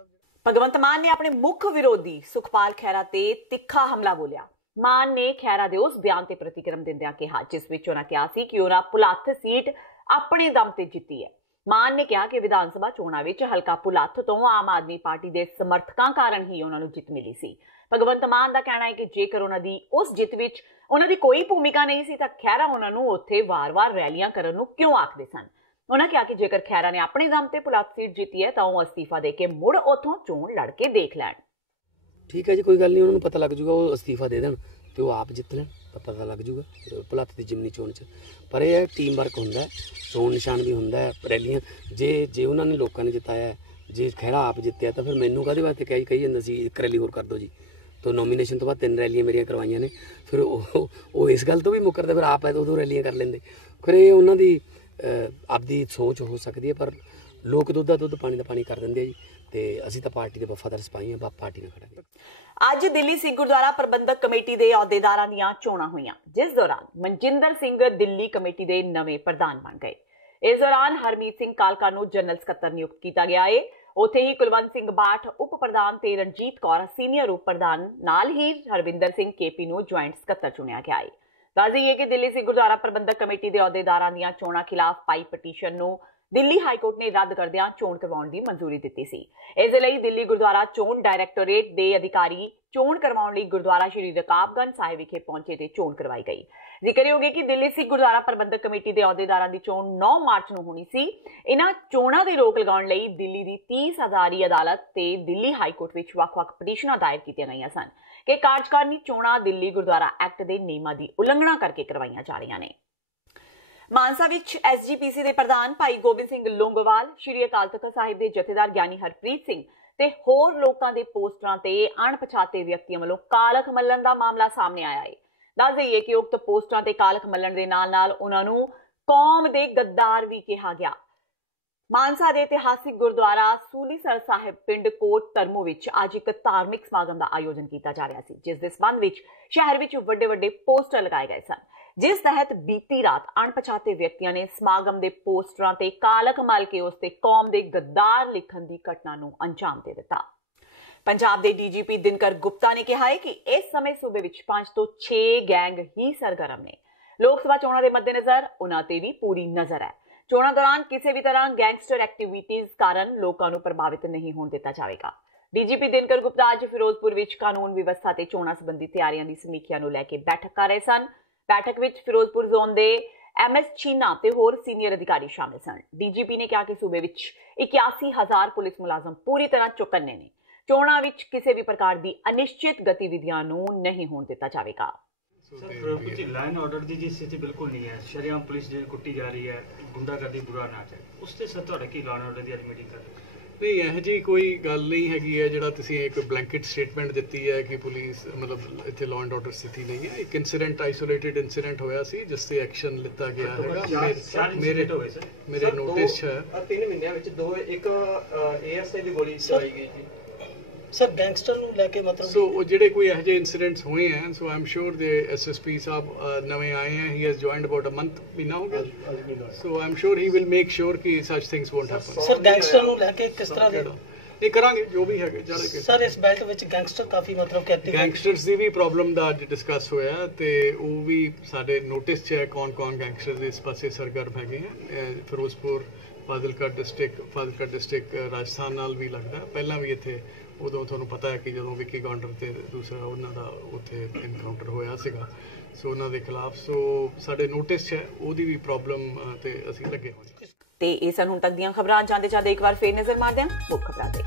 ਭਗਵੰਤ ਮਾਨ ਨੇ ਆਪਣੇ ਮੁੱਖ ਵਿਰੋਧੀ ਸੁਖਪਾਲ ਖਹਿਰਾ ਤੇ ਤਿੱਖਾ ਹਮਲਾ ਬੋਲਿਆ। ਮਾਨ ਨੇ ਖਹਿਰਾ ਦੇ ਉਸ ਬਿਆਨ ਤੇ ਪ੍ਰਤੀਕਰਮ ਦਿੰਦਿਆਂ ਕਿਹਾ ਜਿਸ ਵਿੱਚ ਉਹਨਾਂ ਕਿਹਾ ਸੀ ਕਿ ਉਹਨਾਂ ਭੁਲੱਥ ਸੀਟ ਆਪਣੇ ਦਮ ਤੇ ਜਿੱਤੀ ਹੈ। ਮਾਨ ਨੇ ਕਿਹਾ ਕਿ ਵਿਧਾਨ ਸਭਾ ਚੋਣਾਂ ਵਿੱਚ ਹਲਕਾ ਭੁਲੱਥ ਤੋਂ ਆਮ ਆਦਮੀ ਪਾਰਟੀ ਦੇ ਸਮਰਥਕਾਂ ਕਾਰਨ ਹੀ ਉਹਨਾਂ ਨੂੰ ਜਿੱਤ ਮਿਲੀ ਸੀ। ਭਗਵੰਤ ਮਾਨ ਦਾ ਕਹਿਣਾ ਹੈ ਕਿ ਜੇਕਰ ਉਹਨਾਂ ਦੀ ਉਸ ਜਿੱਤ ਵਿੱਚ ਉਹਨਾਂ ਦੀ ਕੋਈ ਭੂਮਿਕਾ ਨਹੀਂ ਸੀ ਤਾਂ ਖਹਿਰਾ ਉਹਨਾਂ ਨੂੰ ਉੱਥੇ ਵਾਰ-ਵਾਰ ਰੈਲੀਆਂ ਕਰਨ ਨੂੰ ਕਿਉਂ ਆਖਦੇ ਸਨ। ਉਹਨਾਂ ਕਿਹਾ ਕਿ ਜੇਕਰ ਖਹਿਰਾ ਨੇ ਆਪਣੇ ਦਮ ਤੇ ਭੁਲੱਥ ਸੀਟ ਜਿੱਤੀ ਹੈ ਤਾਂ ਉਹ ਅਸਤੀਫਾ ਦੇ ਕੇ ਮੁੜ ਉੱਥੋਂ ਚੋਣ ਲੜ ਕੇ ਦੇਖ ਲੈਣ। ਠੀਕ ਹੈ ਜੀ, ਕੋਈ ਗੱਲ ਨਹੀਂ, ਉਹਨਾਂ ਨੂੰ ਪਤਾ ਲੱਗ ਜੂਗਾ, ਉਹ ਅਸਤੀਫਾ ਦੇ ਦੇਣ ਤੇ ਉਹ ਆਪ ਜਿੱਤ ਲੈਣ ਤਾਂ ਪਤਾ ਲੱਗ ਜੂਗਾ ਭੁਲੱਥ ਦੀ ਜਿਮਨੀ ਚੋਣ 'ਚ। ਪਰ ਇਹ ਹੈ ਟੀਮ ਵਰਕ ਹੁੰਦਾ, ਚੋਣ ਨਿਸ਼ਾਨ ਵੀ ਹੁੰਦਾ, ਰੈਲੀਆਂ ਜੇ ਉਹਨਾਂ ਨੇ ਲੋਕਾਂ ਨੇ ਜਿਤਾਇਆ, ਜੇ ਖਹਿਰਾ ਆਪ ਜਿੱਤਿਆ ਤਾਂ ਫਿਰ ਮੈਨੂੰ ਕਾਹਦੇ ਵਾਸਤੇ ਕਹੀ ਜਾਂਦਾ ਸੀ ਇੱਕ ਰੈਲੀ ਹੋਰ ਕਰ ਦਿਓ ਜੀ। तो नॉमिनेशन तो बाद 3 रैलियां मेरियां करवाइयां ने, फिर वो इस गल तो भी मुकरदे, फिर आप है तो 2 रैलियां कर लेंदे। फिर ये उन्हां दी आपदी सोच हो सकती है, पर लोग दुद्ध दा दुद्ध पानी दा पानी कर दिंदे जी। ते असीं तां पार्टी दे वफादार सिपाही हां, पार्टी नाल खड़ांगे। ਅੱਜ ਦਿੱਲੀ ਸਿੱਖ ਗੁਰਦੁਆਰਾ ਪ੍ਰਬੰਧਕ ਕਮੇਟੀ ਦੇ ਅਹੁਦੇਦਾਰਾਂ ਦੀਆਂ ਚੋਣਾਂ ਹੋਈਆਂ, ਜਿਸ ਦੌਰਾਨ ਮਨਜਿੰਦਰ ਸਿੰਘ ਦਿੱਲੀ ਕਮੇਟੀ ਦੇ ਨਵੇਂ ਪ੍ਰਧਾਨ ਬਣ ਗਏ। ਇਸ ਦੌਰਾਨ ਹਰਮੀਤ ਸਿੰਘ ਕਾਲਕਾ ਨੂੰ ਜਨਰਲ ਸਕੱਤਰ ਨਿਯੁਕਤ ਕੀਤਾ ਗਿਆ ਹੈ। ਉੱਥੇ ਹੀ ਕੁਲਵੰਤ ਸਿੰਘ ਬਾਠ ਉਪ ਪ੍ਰਧਾਨ ਤੇ ਰਣਜੀਤ ਕੌਰ ਸੀਨੀਅਰ ਉਪ ਪ੍ਰਧਾਨ, ਨਾਲ ਹੀ ਹਰਵਿੰਦਰ ਸਿੰਘ ਕੇਪੀ ਨੂੰ ਜੁਆਇੰਟ ਸਕੱਤਰ ਚੁਣਿਆ ਗਿਆ ਹੈ। ਦੱਸ ਦਈਏ ਕਿ ਦਿੱਲੀ ਸਿੱਖ ਗੁਰਦੁਆਰਾ ਪ੍ਰਬੰਧਕ ਕਮੇਟੀ ਦੇ ਅਹੁਦੇਦਾਰਾਂ ਦੀਆਂ ਚੋਣਾਂ ਖਿਲਾਫ ਪਾਈ ਪਟੀਸ਼ਨ ਨੂੰ ਦਿੱਲੀ ਹਾਈ ਕੋਰਟ ਨੇ ਰੱਦ ਕਰਦਿਆਂ ਚੋਣ ਕਰਵਾਉਣ ਦੀ ਮਨਜ਼ੂਰੀ ਦਿੱਤੀ ਸੀ। ਇਸ ਦੇ ਲਈ ਦਿੱਲੀ ਗੁਰਦੁਆਰਾ ਚੋਣ ਡਾਇਰੈਕਟੋਰੇਟ ਦੇ ਅਧਿਕਾਰੀ ਚੋਣ ਕਰਵਾਉਣ ਲਈ ਗੁਰਦੁਆਰਾ ਸ਼੍ਰੀ ਰਕਾਬਗੰਜ ਸਾਹਿਬ ਵਿਖੇ ਪਹੁੰਚੇ ਤੇ ਚੋਣ ਕਰਵਾਈ ਗਈ। ਜ਼ਿਕਰਯੋਗ ਹੈ ਕਿ ਦਿੱਲੀ ਸਿੱਖ ਗੁਰਦੁਆਰਾ ਪ੍ਰਬੰਧਕ ਕਮੇਟੀ ਦੇ ਅਹੁਦੇਦਾਰਾਂ ਦੀ ਚੋਣ 9 ਮਾਰਚ ਨੂੰ ਹੋਣੀ ਸੀ। ਇਹਨਾਂ ਚੋਣਾਂ ਦੀ ਰੋਕ ਲਗਾਉਣ ਲਈ ਦਿੱਲੀ ਦੀ 30 ਹਜ਼ਾਰੀ ਅਦਾਲਤ ਤੇ ਦਿੱਲੀ ਹਾਈ ਕੋਰਟ ਵਿੱਚ ਵੱਖ-ਵੱਖ ਪਟੀਸ਼ਨਾਂ ਦਾਇਰ ਕੀਤੀਆਂ ਗਈਆਂ ਸਨ ਕਿ ਕਾਰਜਕਾਰਨੀ ਚੋਣਾਂ ਦਿੱਲੀ ਗੁਰਦੁਆਰਾ ਐਕਟ ਦੇ ਨਿਯਮਾਂ ਦੀ ਉਲੰਘਣਾ ਕਰਕੇ ਕਰਵਾਈਆਂ ਜਾ ਰਹੀਆਂ ਨੇ। ਮਾਨਸਾ ਵਿੱਚ ਐਸਜੀਪੀਸੀ ਦੇ ਪ੍ਰਧਾਨ ਭਾਈ ਗੋਬਿੰਦ ਸਿੰਘ ਲੋਂਗੋਵਾਲ, ਸ਼੍ਰੀ ਅਕਾਲ ਤਖ਼ਤ ਸਾਹਿਬ ਦੇ ਜਥੇਦਾਰ ਗਿਆਨੀ ਹਰਪ੍ਰੀਤ ਸਿੰਘ ਤੇ ਹੋਰ ਲੋਕਾਂ ਦੇ ਪੋਸਟਰਾਂ ਤੇ ਅਣਪਛਾਤੇ ਵਿਅਕਤੀਆਂ ਵੱਲੋਂ ਕਾਲਖ ਮੱਲਣ ਦਾ ਮਾਮਲਾ ਸਾਹਮਣੇ ਆਇਆ ਹੈ। ਦੱਸ ਦਈਏ ਕਿ ਉਕਤ ਪੋਸਟਰਾਂ ਤੇ ਕਾਲਖ ਮੱਲਣ ਦੇ ਨਾਲ-ਨਾਲ ਉਹਨਾਂ ਨੂੰ ਕੌਮ ਦੇ ਗੱਦਾਰ ਵੀ ਕਿਹਾ ਗਿਆ। ਮਾਨਸਾ ਦੇ ਇਤਿਹਾਸਿਕ ਗੁਰਦੁਆਰਾ ਸੂਲੀਸਰ ਸਾਹਿਬ ਪਿੰਡ ਕੋਟ ਧਰਮੋ ਵਿੱਚ ਅੱਜ ਇੱਕ ਧਾਰਮਿਕ ਸਮਾਗਮ ਦਾ ਆਯੋਜਨ ਕੀਤਾ ਜਾ ਰਿਹਾ ਸੀ, ਜਿਸ ਦੇ ਸਬੰਧ ਵਿੱਚ ਸ਼ਹਿਰ ਵਿੱਚ ਵੱਡੇ-ਵੱਡੇ ਪੋਸਟਰ ਲਗਾਏ ਗਏ ਸਨ, ਜਿਸ ਤਹਿਤ ਬੀਤੀ ਰਾਤ ਅਣਪਛਾਤੇ ਵਿਅਕਤੀਆਂ ਨੇ ਸਮਾਗਮ ਦੇ ਪੋਸਟਰਾਂ ਤੇ ਕਾਲਖ ਮਲ ਕੇ ਉਸ ਤੇ ਕੌਮ ਦੇ ਗੱਦਾਰ ਲਿਖਣ ਦੀ ਘਟਨਾ ਨੂੰ ਅੰਜਾਮ ਦੇ ਦਿੱਤਾ। ਪੰਜਾਬ ਦੇ ਡੀਜੀਪੀ ਦਿਨਕਰ ਗੁਪਤਾ ਨੇ ਕਿਹਾ ਹੈ ਕਿ ਇਸ ਸਮੇਂ ਸੂਬੇ ਵਿੱਚ 5 ਤੋਂ 6 ਗੈਂਗ ਹੀ ਸਰਗਰਮ ਨੇ। ਲੋਕ ਸਭਾ ਚੋਣਾਂ ਦੇ ਮੱਦੇਨਜ਼ਰ ਉਹਨਾਂ ਤੇ ਵੀ ਪੂਰੀ ਨਜ਼ਰ ਹੈ। ਚੋਣਾਂ ਦੌਰਾਨ ਕਿਸੇ ਵੀ ਤਰ੍ਹਾਂ ਗੈਂਗਸਟਰ ਐਕਟੀਵਿਟੀਜ਼ ਕਾਰਨ ਲੋਕਾਂ ਨੂੰ ਪ੍ਰਭਾਵਿਤ ਨਹੀਂ ਹੋਣ ਦਿੱਤਾ ਜਾਵੇਗਾ। ਡੀਜੀਪੀ ਦਿਨਕਰ ਗੁਪਤਾ ਅੱਜ ਫਿਰੋਜ਼ਪੁਰ ਵਿੱਚ ਕਾਨੂੰਨ ਵਿਵਸਥਾ ਤੇ ਚੋਣਾਂ ਸੰਬੰਧੀ ਤਿਆਰੀਆਂ ਦੀ ਸਮੀਖਿਆ ਨੂੰ ਲੈ ਕੇ ਬੈਠਕ ਕਰ ਰਹੇ ਸਨ। बैठक में फिरोजपुर जोन के MS चीना ते होर सीनियर अधिकारी शामिल सन। डीजीपी ने कहा कि सूबे विच 81,000 पुलिस मुलाजम पूरी तरह चौकन्ने ने। चोणां विच किसी भी प्रकार की अनिश्चित गतिविधियां नूं नहीं होण दिता जावेगा। सर फिरोजपुर च लॉ एंड ऑर्डर की स्थिति बिल्कुल नहीं है, शरेआम पुलिस जो कुट्टी जा रही है, गुंडागर्दी बुरा नाच है, उससे सर तुहाडा की लॉ एंड ऑर्डर की मीटिंग कर रहे? नहीं ਇਹੋ ਜਿਹੀ ਕੋਈ ਗੱਲ ਨਹੀਂ ਹੈਗੀ ਹੈ ਜਿਹੜਾ ਤੁਸੀਂ ਇੱਕ ਬਲੈਂਕਟ ਸਟੇਟਮੈਂਟ ਦਿੱਤੀ ਹੈ ਕਿ ਪੁਲਿਸ ਮਤਲਬ ਇੱਥੇ ਲਾਅ ਐਂਡ ਆਰਡਰ ਸਥਿਤੀ ਨਹੀਂ ਹੈ। ਇੱਕ ਇਨਸੀਡੈਂਟ ਆਈਸੋਲੇਟਿਡ ਇਨਸੀਡੈਂਟ ਹੋਇਆ ਸੀ ਜਿਸ ਤੇ ਐਕਸ਼ਨ ਲਿੱਤਾ ਗਿਆ ਹੈਗਾ। ਮੇਰੇ ਨੋਟਿਸ 'ਚ ਹੈ 3 ਮਹੀਨਿਆਂ ਵਿੱਚ 2 ਇੱਕ ASI ਦੀ ਗੋਲੀ ਚਲਾਈ ਗਈ ਜੀ। सर गैंगस्टर ਨੂੰ ਲੈ ਕੇ ਮਤਲਬ ਸੋ ਉਹ ਜਿਹੜੇ ਕੋਈ ਇਹੋ ਜਿਹੇ ਇਨਸੀਡੈਂਟਸ ਹੋਏ ਹਨ, ਸੋ ਆਈ ਐਮ ਸ਼ੋਰ ਦੇ ਐਸਐਸਪੀ ਸਾਹਿਬ ਨਵੇਂ ਆਏ हैं, he has joined about a month ਮਹੀਨਾ ਹੋ ਗਿਆ, so I'm sure he will make sure ਕਿ such things won't happen। Sir gangster ਨੂੰ ਲੈ ਕੇ ਕਿਸ ਤਰ੍ਹਾਂ ਦੇ ਇਹ ਕਰਾਂਗੇ ਜੋ ਵੀ ਹੈਗੇ ਜਾਣੇ ਕਿ ਸਰ ਇਸ ਬੈਲਟ ਵਿੱਚ ਗੈਂਗਸਟਰ ਕਾਫੀ ਮਤਲਬ ਕਿ ਐਕਟਿਵ ਗੈਂਗਸਟਰਸ ਦੀ ਵੀ ਪ੍ਰੋਬਲਮ ਦਾ ਅੱਜ ਡਿਸਕਸ ਹੋਇਆ ਤੇ ਉਹ ਵੀ ਸਾਡੇ ਨੋਟਿਸ 'ਚ ਹੈ ਕੌਣ ਗੈਂਗਸਟਰ ਇਸ ਪਾਸੇ ਸਰਗਰਮ ਹੈਗੇ ਆ। ਫਿਰੋਜ਼ਪੁਰ, ਫਾਜ਼ਿਲਕਾ ਡਿਸਟ੍ਰਿਕਟ ਰਾਜਸਥਾਨ ਨਾਲ ਵੀ ਲੱਗਦਾ। ਪਹਿਲਾਂ ਵੀ ਇੱਥੇ ਉਦੋਂ ਤੁਹਾਨੂੰ ਪਤਾ ਹੈ ਕਿ ਜਦੋਂ ਵਿੱਕੀ ਗੌਂਡਰ ਤੇ ਦੂਸਰਾ ਉਹਨਾਂ ਦਾ ਉੱਥੇ ਐਨਕਾਊਂਟਰ ਹੋਇਆ ਸੀਗਾ, ਸੋ ਉਹਨਾਂ ਦੇ ਖਿਲਾਫ ਸੋ ਸਾਡੇ ਨੋਟਿਸ 'ਚ ਹੈ ਉਹਦੀ ਵੀ ਪ੍ਰੋਬਲਮ ਤੇ ਅਸੀਂ ਲੱਗੇ ਹੋਏ। ਤੇ ਇਹ ਸਨ ਹੁਣ ਤੱਕ ਦੀਆਂ ਖਬਰਾਂ। ਜਾਂਦੇ ਇੱਕ ਵਾਰ ਫੇਰ ਨਜ਼ਰ ਮਾਰਦੇ ਹਾਂ ਮੁੱਖ ਖਬਰਾਂ ਤੇ।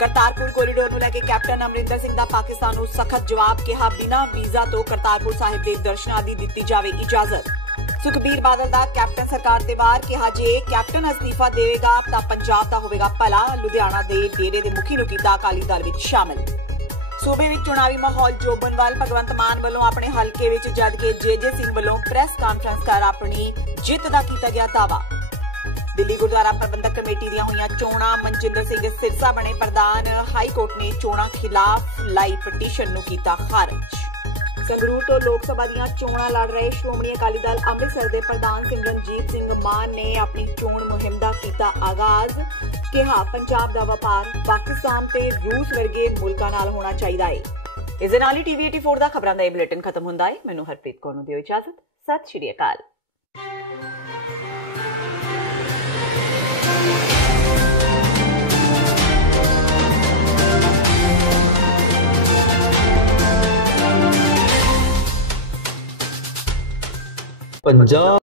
ਕਰਤਾਰਪੁਰ ਕੋਰੀਡੋਰ ਨੂੰ ਲੈ ਕੇ ਕੈਪਟਨ ਅਮਰਿੰਦਰ ਸਿੰਘ ਦਾ ਪਾਕਿਸਤਾਨ ਨੂੰ ਸਖਤ ਜਵਾਬ, ਕਿਹਾ ਬਿਨਾਂ ਵੀਜ਼ਾ ਤੋਂ ਕਰਤਾਰਪੁਰ ਸਾਹਿਬ ਦੇ ਦਰਸ਼ਨਾਂ ਦੀ ਦਿੱਤੀ ਜਾਵੇ ਇਜਾਜ਼ਤ। ਸੁਖਬੀਰ ਬਾਦਲ ਦਾ ਕੈਪਟਨ ਸਰਕਾਰ ਦੇ ਵਾਰ, ਕਿਹਾ ਜੇ ਕੈਪਟਨ ਅਸਤੀਫਾ ਦੇਵੇਗਾ ਤਾਂ ਪੰਜਾਬ ਦਾ ਹੋਵੇਗਾ ਭਲਾ। ਲੁਧਿਆਣਾ ਦੇ ਡੇਰੇ ਦੇ ਮੁਖੀ ਨੂੰ ਕੀਤਾ ਅਕਾਲੀ ਦਲ ਵਿੱਚ ਸ਼ਾਮਲ। ਸੂਬੇ ਵਿੱਚ ਚੁਣਾਵੀ ਮਾਹੌਲ ਜੋਬਨ ਵੱਲ, ਭਗਵੰਤ ਮਾਨ ਵੱਲੋਂ ਆਪਣੇ ਹਲਕੇ ਵਿੱਚ ਜਦਕਿ ਜੇ ਸਿੰਘ ਵੱਲੋਂ ਪ੍ਰੈਸ ਕਾਨਫਰੰਸ ਕਰ ਆਪਣੀ ਜਿੱਤ ਦਾ ਕੀਤਾ ਗਿਆ ਦਾਅਵਾ। ਦਿੱਲੀ ਗੁਰਦੁਆਰਾ ਪ੍ਰਬੰਧਕ ਕਮੇਟੀ ਦੀਆਂ ਹੋਈਆਂ ਚੋਣਾਂ, ਮਨਜਿੰਦਰ ਸਿੰਘ ਸਿਰਸਾ ਬਣੇ ਪ੍ਰਧਾਨ। ਹਾਈ ਕੋਰਟ ਨੇ ਚੋਣਾਂ ਖਿਲਾਫ ਲਾਈ ਪਟੀਸ਼ਨ ਨੂੰ ਕੀਤਾ ਖਾਰਜ। ਸੰਗਰੂਰ ਤੋਂ ਲੋਕ ਸਭਾ ਦੀਆਂ ਚੋਣਾਂ ਲੜ ਰਹੇ ਸ਼੍ਰੋਮਣੀ ਅਕਾਲੀ ਦਲ ਅੰਮ੍ਰਿਤਸਰ ਦੇ ਪ੍ਰਧਾਨ ਸਿਮਰਨਜੀਤ ਸਿੰਘ ਮਾਨ ਨੇ ਆਪਣੀ ਚੋਣ ਮੁਹਿੰਮ ਦਾ ਕੀਤਾ ਆਗਾਜ਼, ਕਿਹਾ ਪੰਜਾਬ ਦਾ ਵਪਾਰ ਪਾਕਿਸਤਾਨ ਤੇ ਰੂਸ ਵਰਗੇ ਮੁਲਕਾਂ ਨਾਲ ਹੋਣਾ ਚਾਹੀਦਾ ਹੈ। ਇਸ ਦੇ ਨਾਲ ਹੀ TV 84 ਦਾ ਖਬਰਾਂ ਦਾ ਇਹ ਬੁਲੇਟਿਨ ਖਤਮ ਹੁੰਦਾ ਹੈ। ਮੈਨੂੰ ਹਰਪ੍ਰੀਤ ਕੌਰ ਨੂੰ ਦਿਓ ਇਜਾਜ਼ਤ। ਸਤਿ ਸ਼੍ਰੀ ਅਕਾਲ। पंजाब